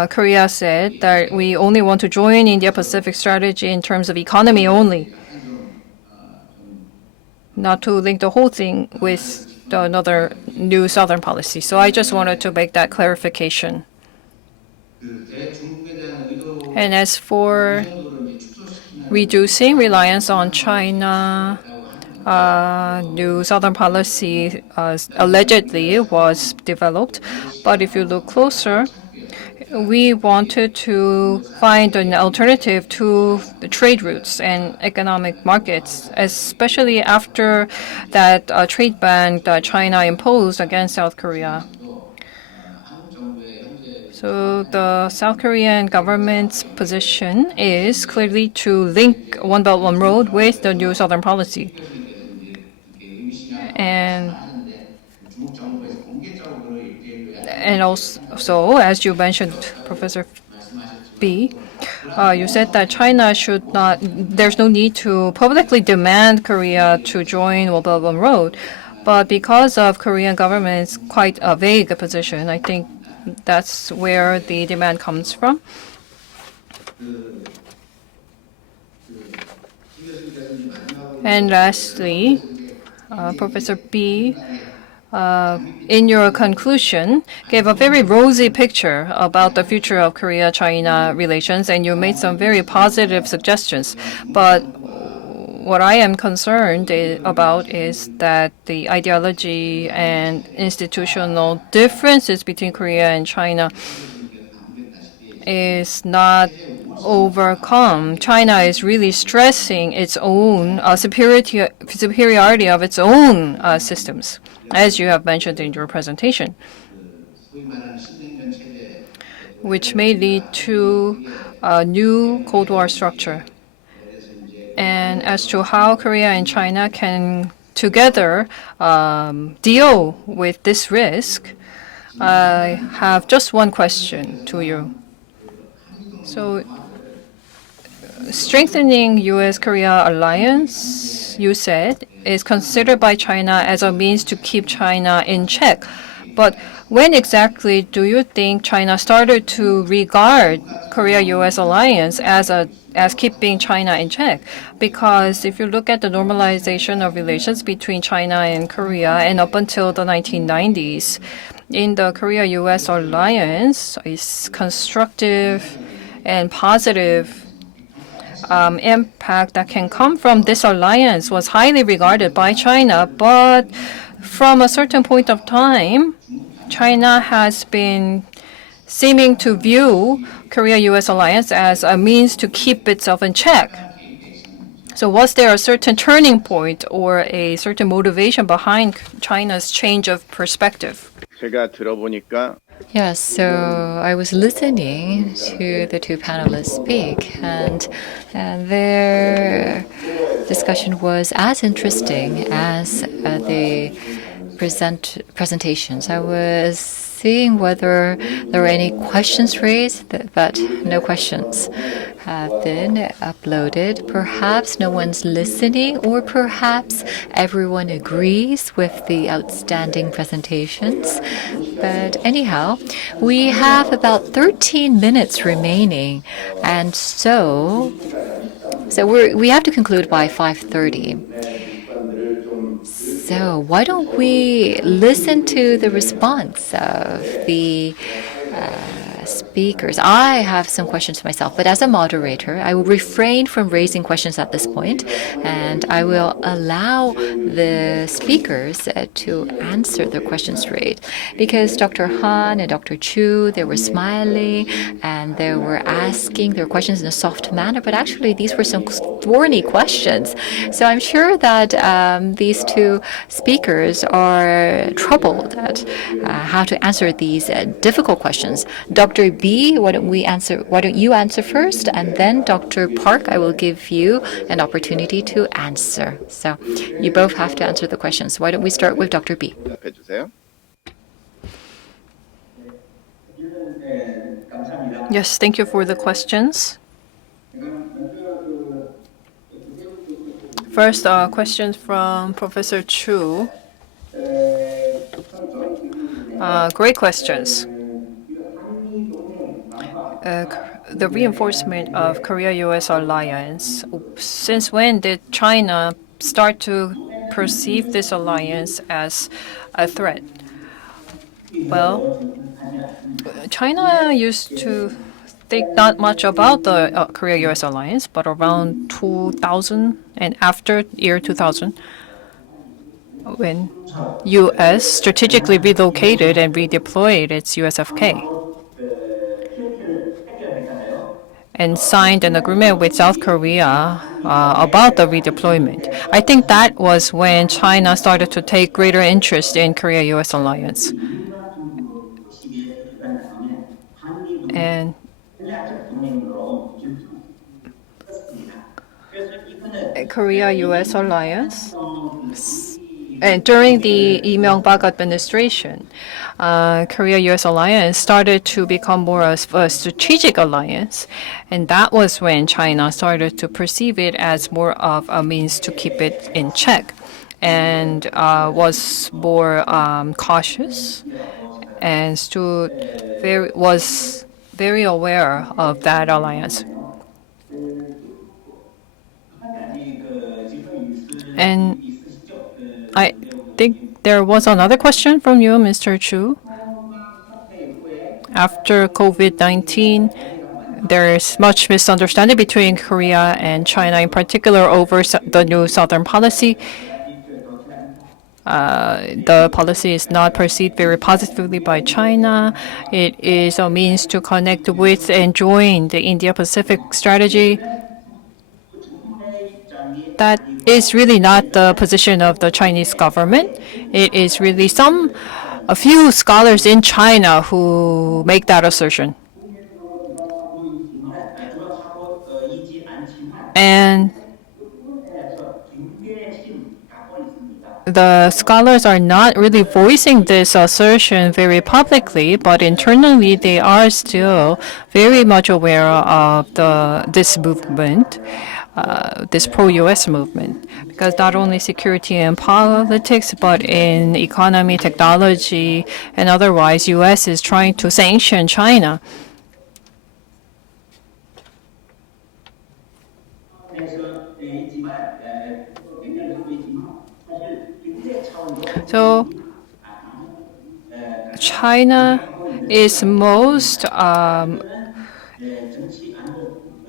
Korea said that we only want to join India-Pacific strategy in terms of economy only, not to link the whole thing with another new southern policy. So I just wanted to make that clarification. And as for reducing reliance on China. New Southern policy allegedly was developed. But if you look closer, we wanted to find an alternative to the trade routes and economic markets, especially after that trade ban that China imposed against South Korea. So the South Korean government's position is clearly to link One Belt, One Road with the new Southern policy. And also, as you mentioned, Professor B, you said that China should not, there's no need to publicly demand Korea to join One Belt, One Road. But because of Korean government's quite a vague position, I think that's where the demand comes from. And lastly, Professor B, in your conclusion, gave a very rosy picture about the future of Korea-China relations, and you made some very positive suggestions. But what I am concerned about is that the ideology and institutional differences between Korea and China is not overcome. China is really stressing its own superiority of its own systems, as you have mentioned in your presentation, which may lead to a new Cold War structure. And as to how Korea and China can together deal with this risk, I have just one question to you. So, strengthening U.S.-Korea alliance, you said, is considered by China as a means to keep China in check. But when exactly do you think China started to regard Korea-U.S. alliance as keeping China in check? Because if you look at the normalization of relations between China and Korea, and up until the 1990s, in the Korea-U.S. alliance, is constructive and positive impact that can come from this alliance was highly regarded by China. But from a certain point of time, China has been seeming to view Korea-U.S. alliance as a means to keep itself in check. So was there a certain turning point or a certain motivation behind China's change of perspective? 제가 들어보니까 Yes, so I was listening to the two panelists speak, and their discussion was as interesting as the presentations. I was seeing whether there were any questions raised, but no questions have been uploaded. Perhaps no one's listening, or perhaps everyone agrees with the outstanding presentations. But anyhow, we have about 13 minutes remaining, and so we have to conclude by 5:30. So why don't we listen to the response of the speakers? I have some questions myself, but as a moderator, I will refrain from raising questions at this point, and I will allow the speakers to answer the questions straight. Because Dr. Han and Dr. Chu, they were smiling and they were asking their questions in a soft manner, but actually these were some thorny questions. So I'm sure that these two speakers are troubled at how to answer these difficult questions. Dr. B, why don't you answer first, and then Dr. Park, I will give you an opportunity to answer. So you both have to answer the questions. Why don't we start with Dr. B? 답해주세요. Yes, thank you for the questions. First, questions from Professor Chu. Great questions. The reinforcement of Korea-U.S. alliance. Since when did China start to perceive this alliance as a threat? Well, China used to think not much about the Korea-U.S. alliance, but around 2000 and after year 2000, when U.S. strategically relocated and redeployed its USFK and signed an agreement with South Korea about the redeployment. I think that was when China started to take greater interest in Korea-U.S. alliance. And Korea-U.S. alliance, and during the Lee Myung-bak administration, Korea-U.S. alliance started to become more of a strategic alliance, and that was when China started to perceive it as more of a means to keep it in check, and was more cautious and was very aware of that alliance. And I think there was another question from you, Mr. Chu. After COVID-19, there is much misunderstanding between Korea and China, in particular over the new Southern policy. The policy is not perceived very positively by China. It is a means to connect with and join the India-Pacific strategy. That is really not the position of the Chinese government. It is really a few scholars in China who make that assertion. And the scholars are not really voicing this assertion very publicly, but internally they are still very much aware of this movement. This pro-U.S. movement, because not only security and politics, but in economy, technology, and otherwise, U.S. is trying to sanction China. So China is most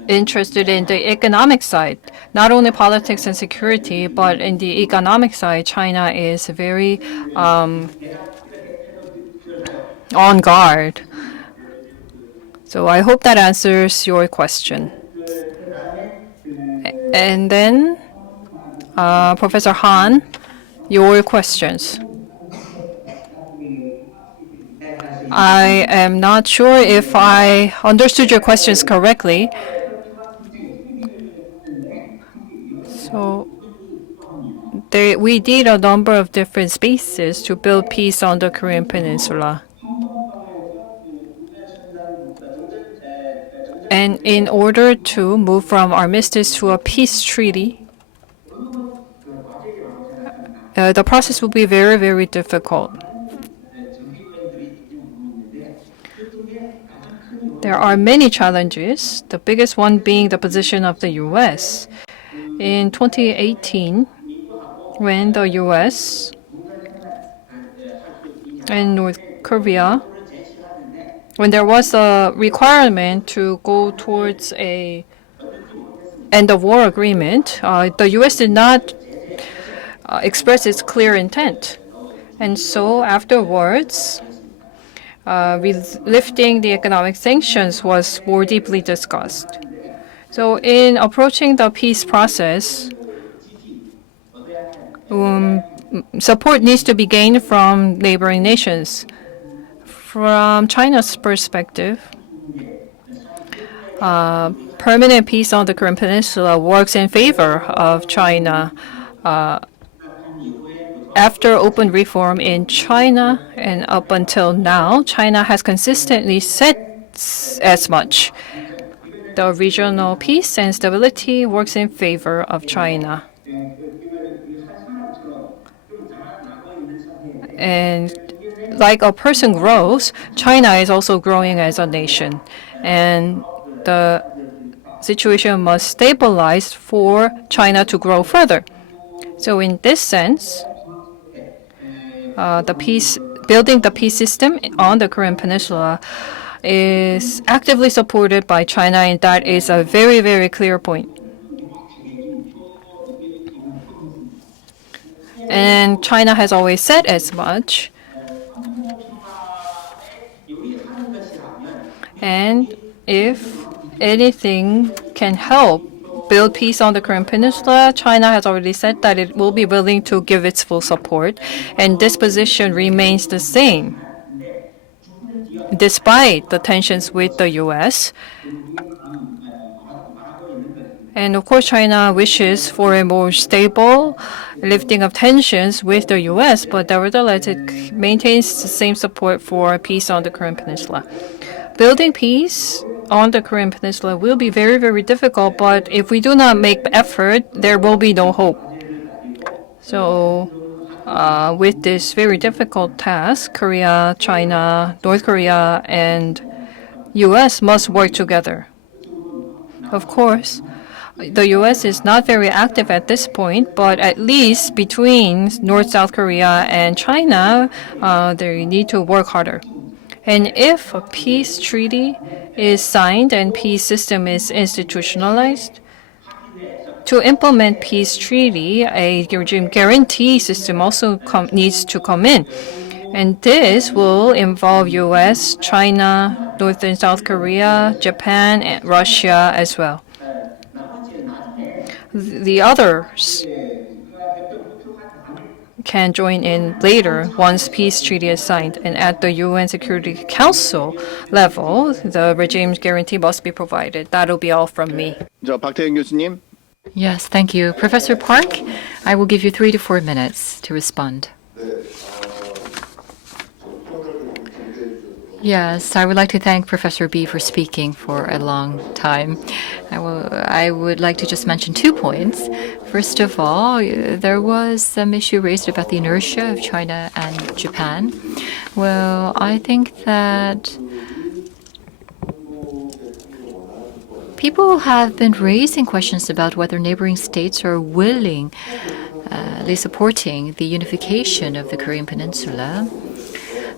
interested in the economic side, not only politics and security, but in the economic side, China is very on guard. So I hope that answers your question. And then, Professor Han, your questions. I am not sure if I understood your questions correctly. So we did a number of different spaces to build peace on the Korean Peninsula. And in order to move from armistice to a peace treaty, the process will be very, very difficult. There are many challenges, the biggest one being the position of the U.S. In 2018, when the U.S. and North Korea, when there was a requirement to go towards a end of war agreement, the U.S. did not express its clear intent. And so afterwards, lifting the economic sanctions was more deeply discussed. So in approaching the peace process, support needs to be gained from neighboring nations. From China's perspective, permanent peace on the Korean Peninsula works in favor of China. After open reform in China and up until now, China has consistently said as much. The regional peace and stability works in favor of China. And like a person grows, China is also growing as a nation. And the situation must stabilize for China to grow further. So in this sense, building the peace system on the Korean Peninsula is actively supported by China, and that is a very, very clear point. And China has always said as much. And if anything can help build peace on the Korean Peninsula, China has already said that it will be willing to give its full support. And this position remains the same, despite the tensions with the U.S. And of course, China wishes for a more stable lifting of tensions with the U.S., but nevertheless, it maintains the same support for peace on the Korean Peninsula. Building peace on the Korean Peninsula will be very, very difficult, but if we do not make effort, there will be no hope. So, with this very difficult task, Korea, China, North Korea, and U.S. must work together. Of course, the U.S. is not very active at this point, but at least between North South Korea and China, they need to work harder. And if a peace treaty is signed and peace system is institutionalized, to implement peace treaty, a regime guarantee system also needs to come in. And this will involve U.S., China, North and South Korea, Japan, and Russia as well. The others can join in later once peace treaty is signed. And at the UN Security Council level, the regime's guarantee must be provided. That'll be all from me. 박태균 교수님. Yes, thank you. Professor Park, I will give you 3 to 4 minutes to respond. Yes, I would like to thank Professor B for speaking for a long time. I would like to just mention 2 points. First of all, there was some issue raised about the inertia of China and Japan. Well, I think that people have been raising questions about whether neighboring states are willingly supporting the unification of the Korean Peninsula.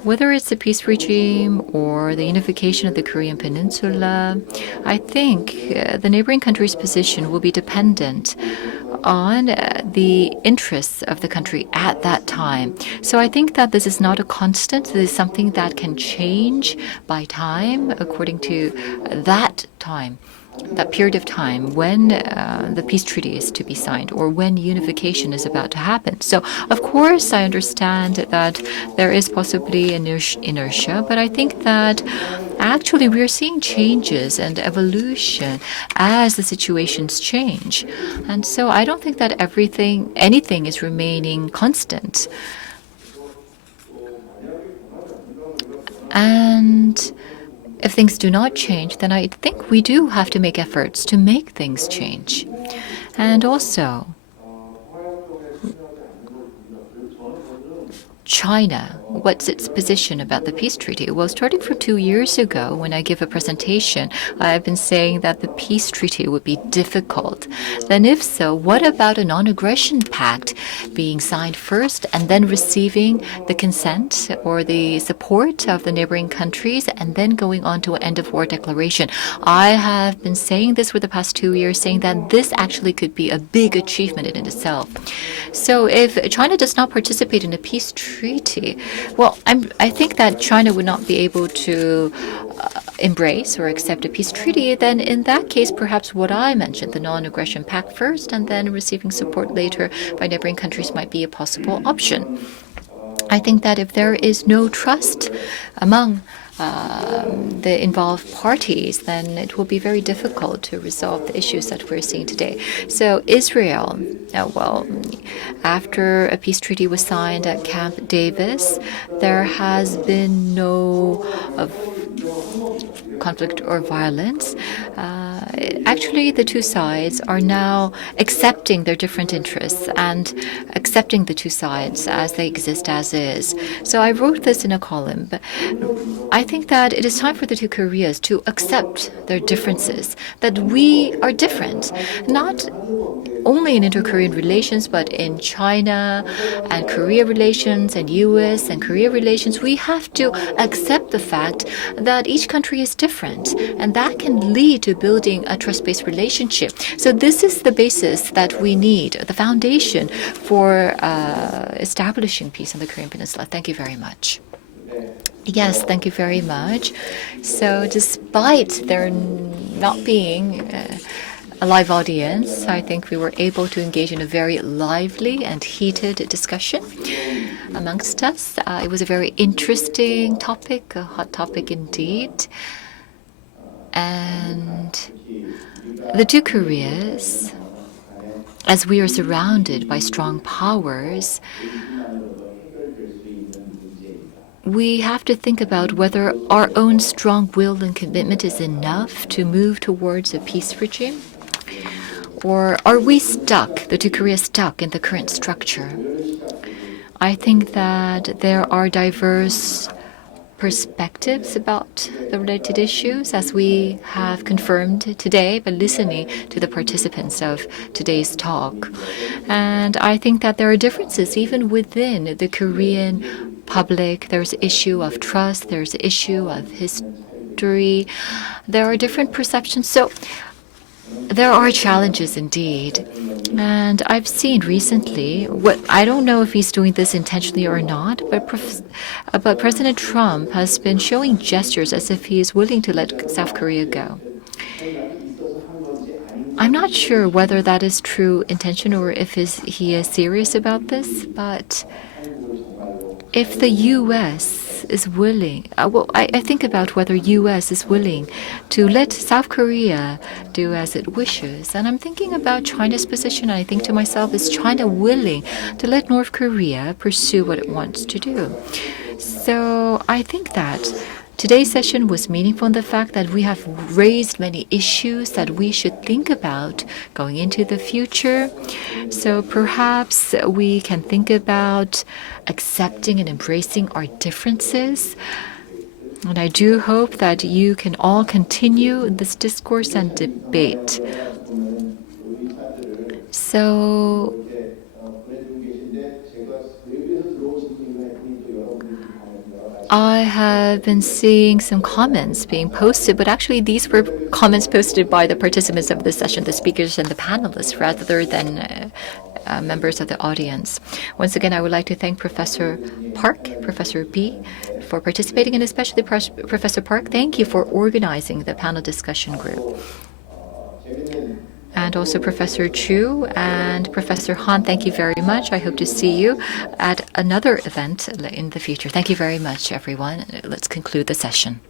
Whether it's the peace regime or the unification of the Korean Peninsula, I think the neighboring country's position will be dependent on the interests of the country at that time. So I think that this is not a constant. This is something that can change by time according to that time, that period of time when the peace treaty is to be signed or when unification is about to happen. So, of course, I understand that there is possibly inertia, but I think that actually we are seeing changes and evolution as the situations change. And so I don't think that anything is remaining constant. And if things do not change, then I think we do have to make efforts to make things change. And also, China, what's its position about the peace treaty? Well, starting from 2 years ago, when I give a presentation, I've been saying that the peace treaty would be difficult. Then if so, what about a non-aggression pact being signed first and then receiving the consent or the support of the neighboring countries and then going on to an end-of-war declaration? I have been saying this for the past 2 years, saying that this actually could be a big achievement in itself. So if China does not participate in a peace treaty, well, I think that China would not be able to embrace or accept a peace treaty. Then in that case, perhaps what I mentioned, the non-aggression pact first and then receiving support later by neighboring countries might be a possible option. I think that if there is no trust among the involved parties, then it will be very difficult to resolve the issues that we're seeing today. So Israel, after a peace treaty was signed at Camp Davis, there has been no conflict or violence. Actually, the two sides are now accepting their different interests and accepting the two sides as they exist as is. So I wrote this in a column, but I think that it is time for the two Koreas to accept their differences, that we are different, not only in inter-Korean relations, but in China and Korea relations and U.S. and Korea relations. We have to accept the fact that each country is different, and that can lead to building a trust-based relationship. So this is the basis that we need, the foundation for establishing peace on the Korean Peninsula. Thank you very much. Yes, thank you very much. So despite there not being a live audience, I think we were able to engage in a very lively and heated discussion amongst us. It was a very interesting topic, a hot topic indeed. And the two Koreas, as we are surrounded by strong powers, we have to think about whether our own strong will and commitment is enough to move towards a peace regime. Or are we stuck, the two Koreas stuck in the current structure? I think that there are diverse perspectives about the related issues, as we have confirmed today by listening to the participants of today's talk. And I think that there are differences even within the Korean public. There's issue of trust, there's issue of history. There are different perceptions. So there are challenges indeed. And I've seen recently, I don't know if he's doing this intentionally or not, but President Trump has been showing gestures as if he is willing to let South Korea go. I'm not sure whether that is true intention or if he is serious about this, but if the U.S. is willing, I think about whether U.S. is willing to let South Korea do as it wishes. And I'm thinking about China's position. I think to myself, is China willing to let North Korea pursue what it wants to do? So I think that today's session was meaningful in the fact that we have raised many issues that we should think about going into the future. So perhaps we can think about accepting and embracing our differences. And I do hope that you can all continue this discourse and debate. So I have been seeing some comments being posted, but actually these were comments posted by the participants of the session, the speakers and the panelists, rather than members of the audience. Once again, I would like to thank Professor Park, Professor B, for participating, and especially Professor Park, thank you for organizing the panel discussion group. And also Professor Chu and Professor Han, thank you very much. I hope to see you at another event in the future. Thank you very much, everyone. Let's conclude the session.